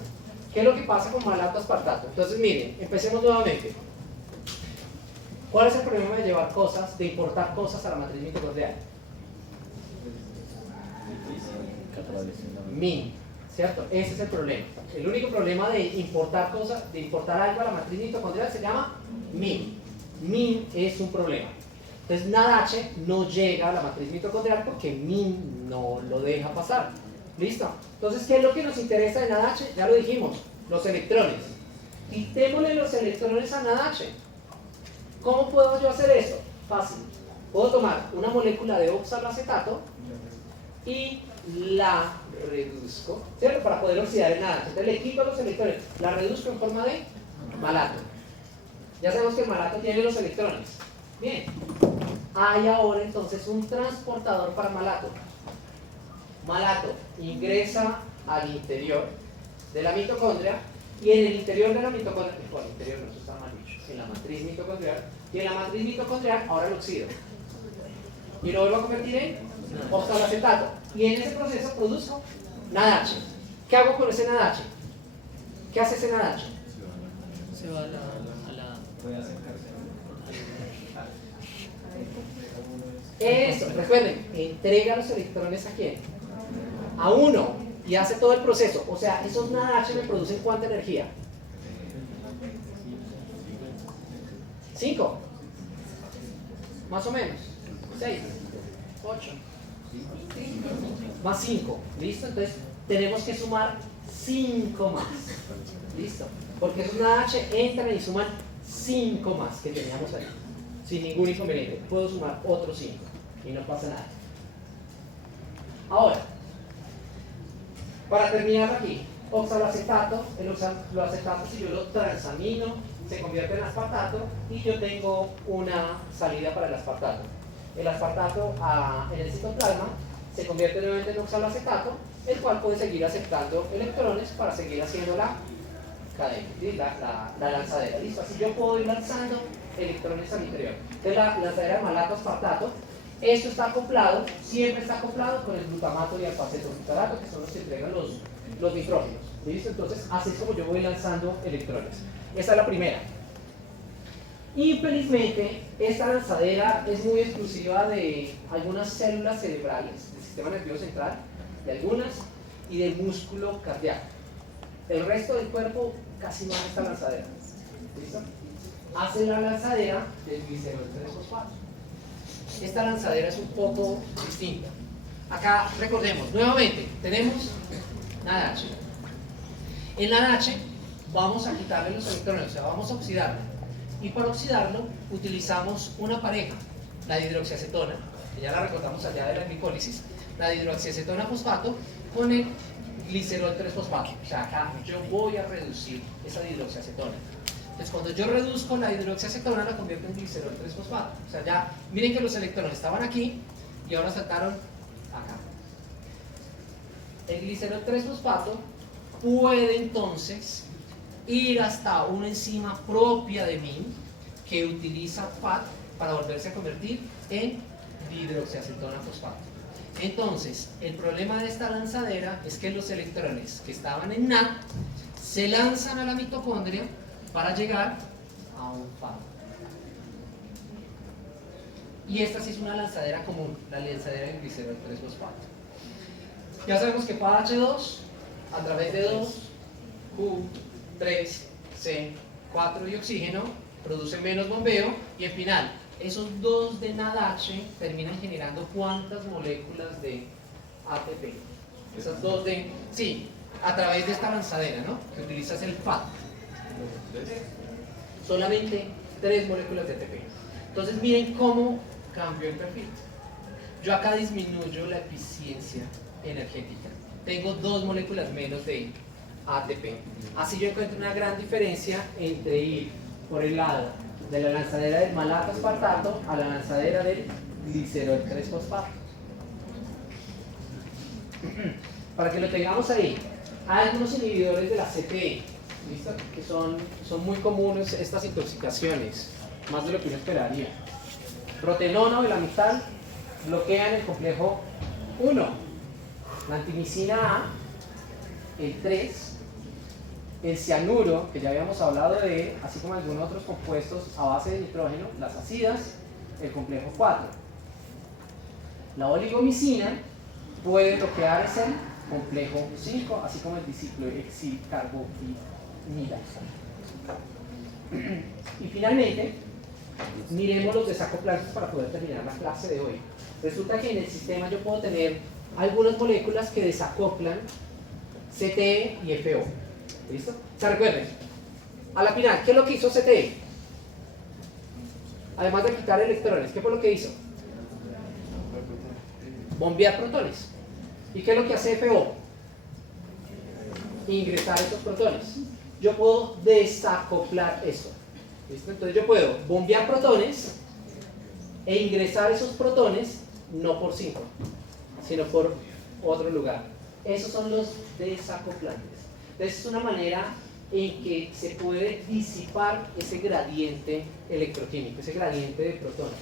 ¿Qué es lo que pasa con malato aspartato? Entonces miren, empecemos nuevamente. ¿Cuál es el problema de llevar cosas, de importar cosas a la matriz mitocondrial? Min, ¿cierto? Ese es el problema. El único problema de importar cosas, de importar algo a la matriz mitocondrial se llama min. Min es un problema. Entonces NADH no llega a la matriz mitocondrial porque min no lo deja pasar. ¿Listo? Entonces, ¿qué es lo que nos interesa de NADH? Ya lo dijimos, los electrones. Quitémosle los electrones a NADH. ¿Cómo puedo yo hacer eso? Fácil. Puedo tomar una molécula de oxaloacetato y la reduzco, ¿cierto? Para poder oxidar el NADH. Entonces le quito los electrones, la reduzco en forma de malato. Ya sabemos que el malato tiene los electrones. Bien. Hay ahora entonces un transportador para malato. Malato ingresa al interior de la mitocondria y en el interior de la mitocondria, el interior no, eso está mal dicho, en la matriz mitocondrial, y en la matriz mitocondrial ahora lo oxido y lo vuelvo a convertir en oxaloacetato y en ese proceso produzco NADH. ¿Qué hago con ese NADH? ¿Qué hace ese NADH? Se va a la Eso, recuerden, entrega los electrones a quién? A 1 y hace todo el proceso. O sea, esos NADH me producen ¿cuánta energía? 5. Más o menos. 6. 8. Más 5. ¿Listo? Entonces tenemos que sumar 5 más. ¿Listo? Porque esos NADH entran y suman 5 más que teníamos ahí. Sin ningún inconveniente. Puedo sumar otros 5 y no pasa nada. Ahora, para terminar aquí, oxaloacetato, el oxaloacetato si yo lo transamino, se convierte en aspartato y yo tengo una salida para el aspartato. El aspartato en el citoplasma se convierte nuevamente en oxaloacetato, el cual puede seguir aceptando electrones para seguir haciendo la cadena, ¿sí? la lanzadera. ¿Listo? Así yo puedo ir lanzando electrones al interior. Entonces la lanzadera de malato aspartato, esto está acoplado, siempre está acoplado con el glutamato y alfa-acetobutarato, que son los que entregan los nitrógenos. ¿Listo? Entonces así es como yo voy lanzando electrones. Esta es la primera. Infelizmente, esta lanzadera es muy exclusiva de algunas células cerebrales del sistema nervioso central, de algunas, y del músculo cardíaco. El resto del cuerpo casi no hace esta lanzadera. ¿Listo? Hace la lanzadera del glicerol 3-fosfato. Esta lanzadera es un poco distinta. Acá recordemos, nuevamente, tenemos NADH. En NADH vamos a quitarle los electrones, o sea, vamos a oxidarlo. Y para oxidarlo utilizamos una pareja, la dihidroxiacetona, que ya la recordamos allá de la glicólisis, la dihidroxiacetona fosfato con el glicerol 3-fosfato. O sea, acá yo voy a reducir esa dihidroxiacetona. Entonces, cuando yo reduzco la hidroxiacetona, la convierto en glicerol 3-fosfato. O sea, ya miren que los electrones estaban aquí y ahora saltaron acá. El glicerol 3-fosfato puede entonces ir hasta una enzima propia de MIM que utiliza FAT para volverse a convertir en dihidroxiacetona fosfato. Entonces, el problema de esta lanzadera es que los electrones que estaban en NAD se lanzan a la mitocondria para llegar a un FAT. Y esta sí es una lanzadera común, la lanzadera del glicerol 3-fosfato. Ya sabemos que PAH2 a través de 2, Q, 3, C, 4 y oxígeno produce menos bombeo y al final esos dos de NADH terminan generando ¿cuántas moléculas de ATP? Esas dos de... Sí, a través de esta lanzadera, ¿no? Que utilizas el FAT. Solamente 3 moléculas de ATP. Entonces miren cómo cambió el perfil. Yo acá disminuyo la eficiencia energética. Tengo 2 moléculas menos de ATP. Así yo encuentro una gran diferencia entre ir por el lado de la lanzadera del malato aspartato a la lanzadera del glicerol 3-fosfato. Para que lo tengamos ahí, hay algunos inhibidores de la CTE, ¿listo? Que son muy comunes estas intoxicaciones, más de lo que uno esperaría. Protenona o elamistal bloquean el complejo 1, la antimicina A, el 3, el cianuro, que ya habíamos hablado de él, así como algunos otros compuestos a base de nitrógeno, las ácidas, el complejo 4. La oligomicina puede bloquear ese complejo 5, así como el diciclohexilcarboxilasa. Y finalmente, miremos los desacoplantes para poder terminar la clase de hoy. Resulta que en el sistema yo puedo tener algunas moléculas que desacoplan CTE y FO. ¿Listo? ¿Se recuerden? A la final, ¿qué es lo que hizo CTE? Además de quitar electrones, ¿qué fue lo que hizo? Bombear protones. ¿Y qué es lo que hace FO? Ingresar esos protones. Yo puedo desacoplar esto. ¿Listo? Entonces yo puedo bombear protones e ingresar esos protones no por 5, sino por otro lugar. Esos son los desacoplantes. Entonces es una manera en que se puede disipar ese gradiente electroquímico, ese gradiente de protones.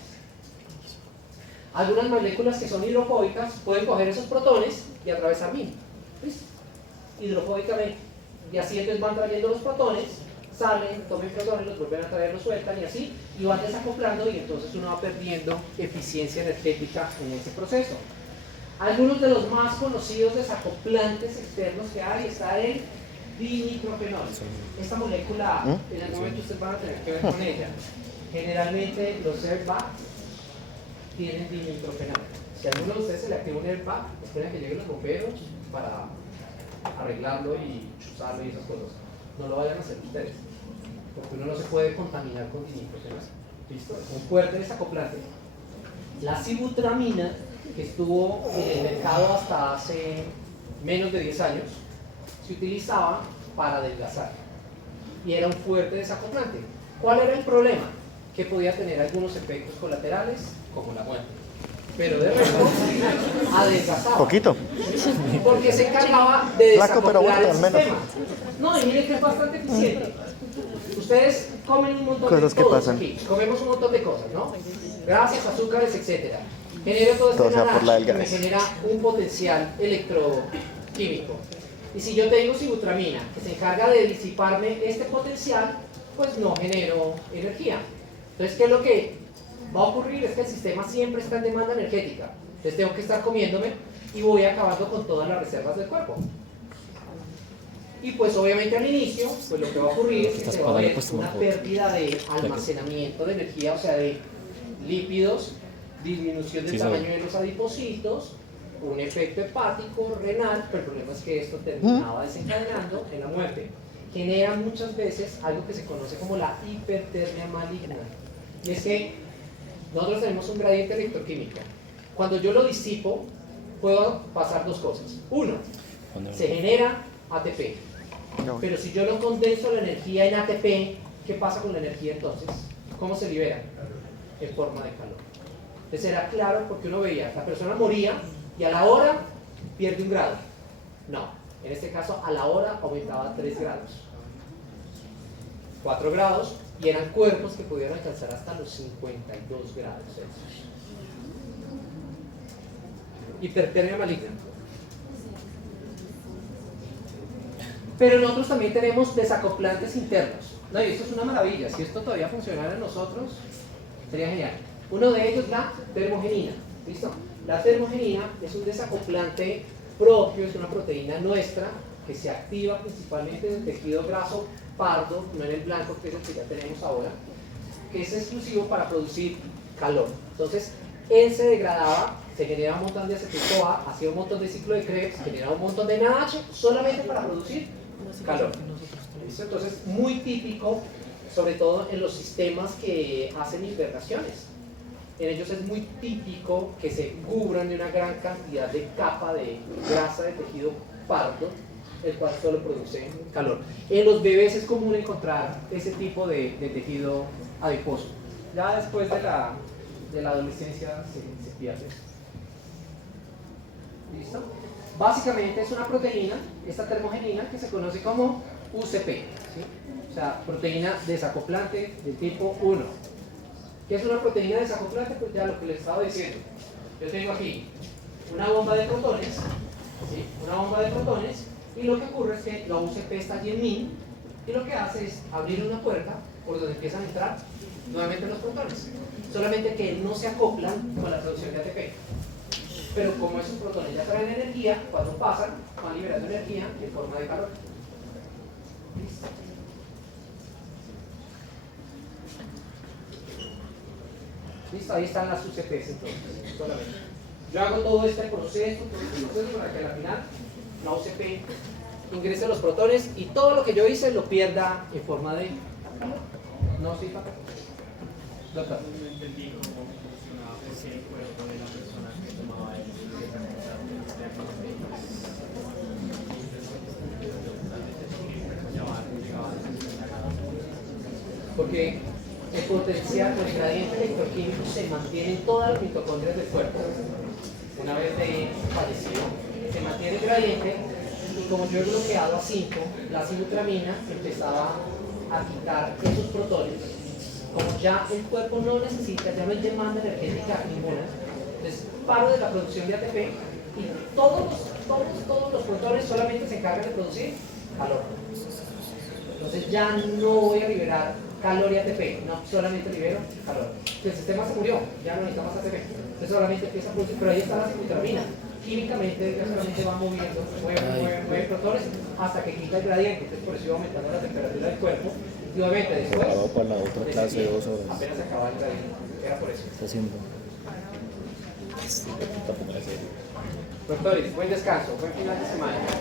Algunas moléculas que son hidrofóbicas pueden coger esos protones y atravesar MIM. ¿Listo? Hidrofóbicamente. Y así entonces van trayendo los protones, salen, toman protones, los vuelven a traer, los sueltan y así, y van desacoplando y entonces uno va perdiendo eficiencia energética en ese proceso. Algunos de los más conocidos desacoplantes externos que hay está el dinitrofenol. Esta molécula, en algún momento ustedes van a tener que ver con ella. Generalmente los airbag tienen dinitrofenol. Si a alguno de ustedes se le activa un airbag, esperen que lleguen los bomberos para arreglarlo y chuzarlo y esas cosas. No lo vayan a hacer ustedes, porque uno no se puede contaminar con dinitrofenol. ¿Listo? Es un fuerte desacoplante. La sibutramina, que estuvo en el mercado hasta hace menos de 10 años, se utilizaba para adelgazar y era un fuerte desacoplante. ¿Cuál era el problema? Que podía tener algunos efectos colaterales, como la muerte. Pero de resto, adelgazaba. Poquito. Porque se encargaba de Flaco, pero desacoplar bueno, el al menos. sistema. No, y miren que es bastante eficiente. Ustedes comen un montón Cosas de que cosas pasan. aquí. Comemos un montón de cosas, ¿no? Grasas, azúcares, etc. Genera todo Todo este sea por la NADH que me delgadez. genera un potencial electroquímico. Y si yo tengo sibutramina que se encarga de disiparme este potencial, pues no genero energía. Entonces, ¿qué es lo que va a ocurrir? Es que el sistema siempre está en demanda energética. Entonces tengo que estar comiéndome y voy acabando con todas las reservas del cuerpo. Y pues obviamente al inicio, pues lo que va a ocurrir es que se va a ver una pérdida de almacenamiento de energía, o sea, de lípidos, disminución del tamaño de los adipocitos, un efecto hepático, renal, pero el problema es que esto terminaba desencadenando en la muerte. Genera muchas veces algo que se conoce como la hipertermia maligna. Y es que nosotros tenemos un gradiente electroquímico. Cuando yo lo disipo, puedo pasar dos cosas. Uno, se genera ATP. Pero si yo no condenso la energía en ATP, ¿qué pasa con la energía entonces? ¿Cómo se libera? En forma de calor. Entonces era claro porque uno veía, la persona moría y a la hora pierde 1 grado. No, en este caso a la hora aumentaba 3 grados. 4 grados y eran cuerpos que pudieron alcanzar hasta los 52 grados Celsius. Hipertermia maligna. Pero nosotros también tenemos desacoplantes internos. No, y esto es una maravilla. Si esto todavía funcionara en nosotros, sería genial. Uno de ellos, la termogenina. ¿Listo? La termogenina es un desacoplante propio, es una proteína nuestra que se activa principalmente en el tejido graso pardo, no en el blanco, que es el que ya tenemos ahora, que es exclusivo para producir calor. Entonces, él se degradaba, se generaba un montón de acetil-CoA, hacía un montón de ciclo de Krebs, generaba un montón de NADH solamente para producir calor. ¿Listo? Entonces, muy típico, sobre todo en los sistemas que hacen hibernaciones. En ellos es muy típico que se cubran de una gran cantidad de capa de grasa de tejido pardo, el cual solo produce calor. En los bebés es común encontrar ese tipo de tejido adiposo. Ya después de la adolescencia se pierde. ¿Listo? Básicamente es una proteína, esta termogenina, que se conoce como UCP, ¿sí? O sea, proteína desacoplante del tipo 1. ¿Qué es una proteína desacoplante? Pues ya lo que les estaba diciendo. Yo tengo aquí una bomba de protones, ¿sí? Una bomba de protones, y lo que ocurre es que la UCP está allí en mí, y lo que hace es abrir una puerta por donde empiezan a entrar nuevamente los protones. Solamente que no se acoplan con la producción de ATP. Pero como esos protones ya traen energía, cuando pasan, van liberando energía en forma de calor. ¿Listo? ¿Listo? Ahí están las UCPs entonces, solamente. Yo hago todo este proceso para que al final la UCP ingrese los protones y todo lo que yo hice lo pierda en forma de calor. ¿No, sí, Paco? Doctor. No entendí cómo funcionaba ese cuerpo de la persona que tomaba el Porque el potencial, el gradiente electroquímico se mantiene en todas las mitocondrias del cuerpo. Una vez de fallecido, se mantiene el gradiente y como yo he bloqueado a 5, la sibutramina empezaba a quitar esos protones. Como ya el cuerpo no necesita, ya no hay demanda energética ninguna, entonces paro de la producción de ATP y todos los protones solamente se encargan de producir calor. Entonces ya no voy a liberar calor y ATP, no, solamente libero calor. El sistema se murió, ya no necesita más ATP, entonces solamente empieza a producir, pero ahí está la sibutramina. Químicamente ya solamente va moviendo, mueve protones hasta que quita el gradiente, entonces por eso iba aumentando la temperatura del cuerpo. Y obviamente después, para la otra clase 2 horas. apenas se acaba el gradiente, era por eso. Está haciendo. Tampoco la serie. Doctores, buen descanso, buen final de semana.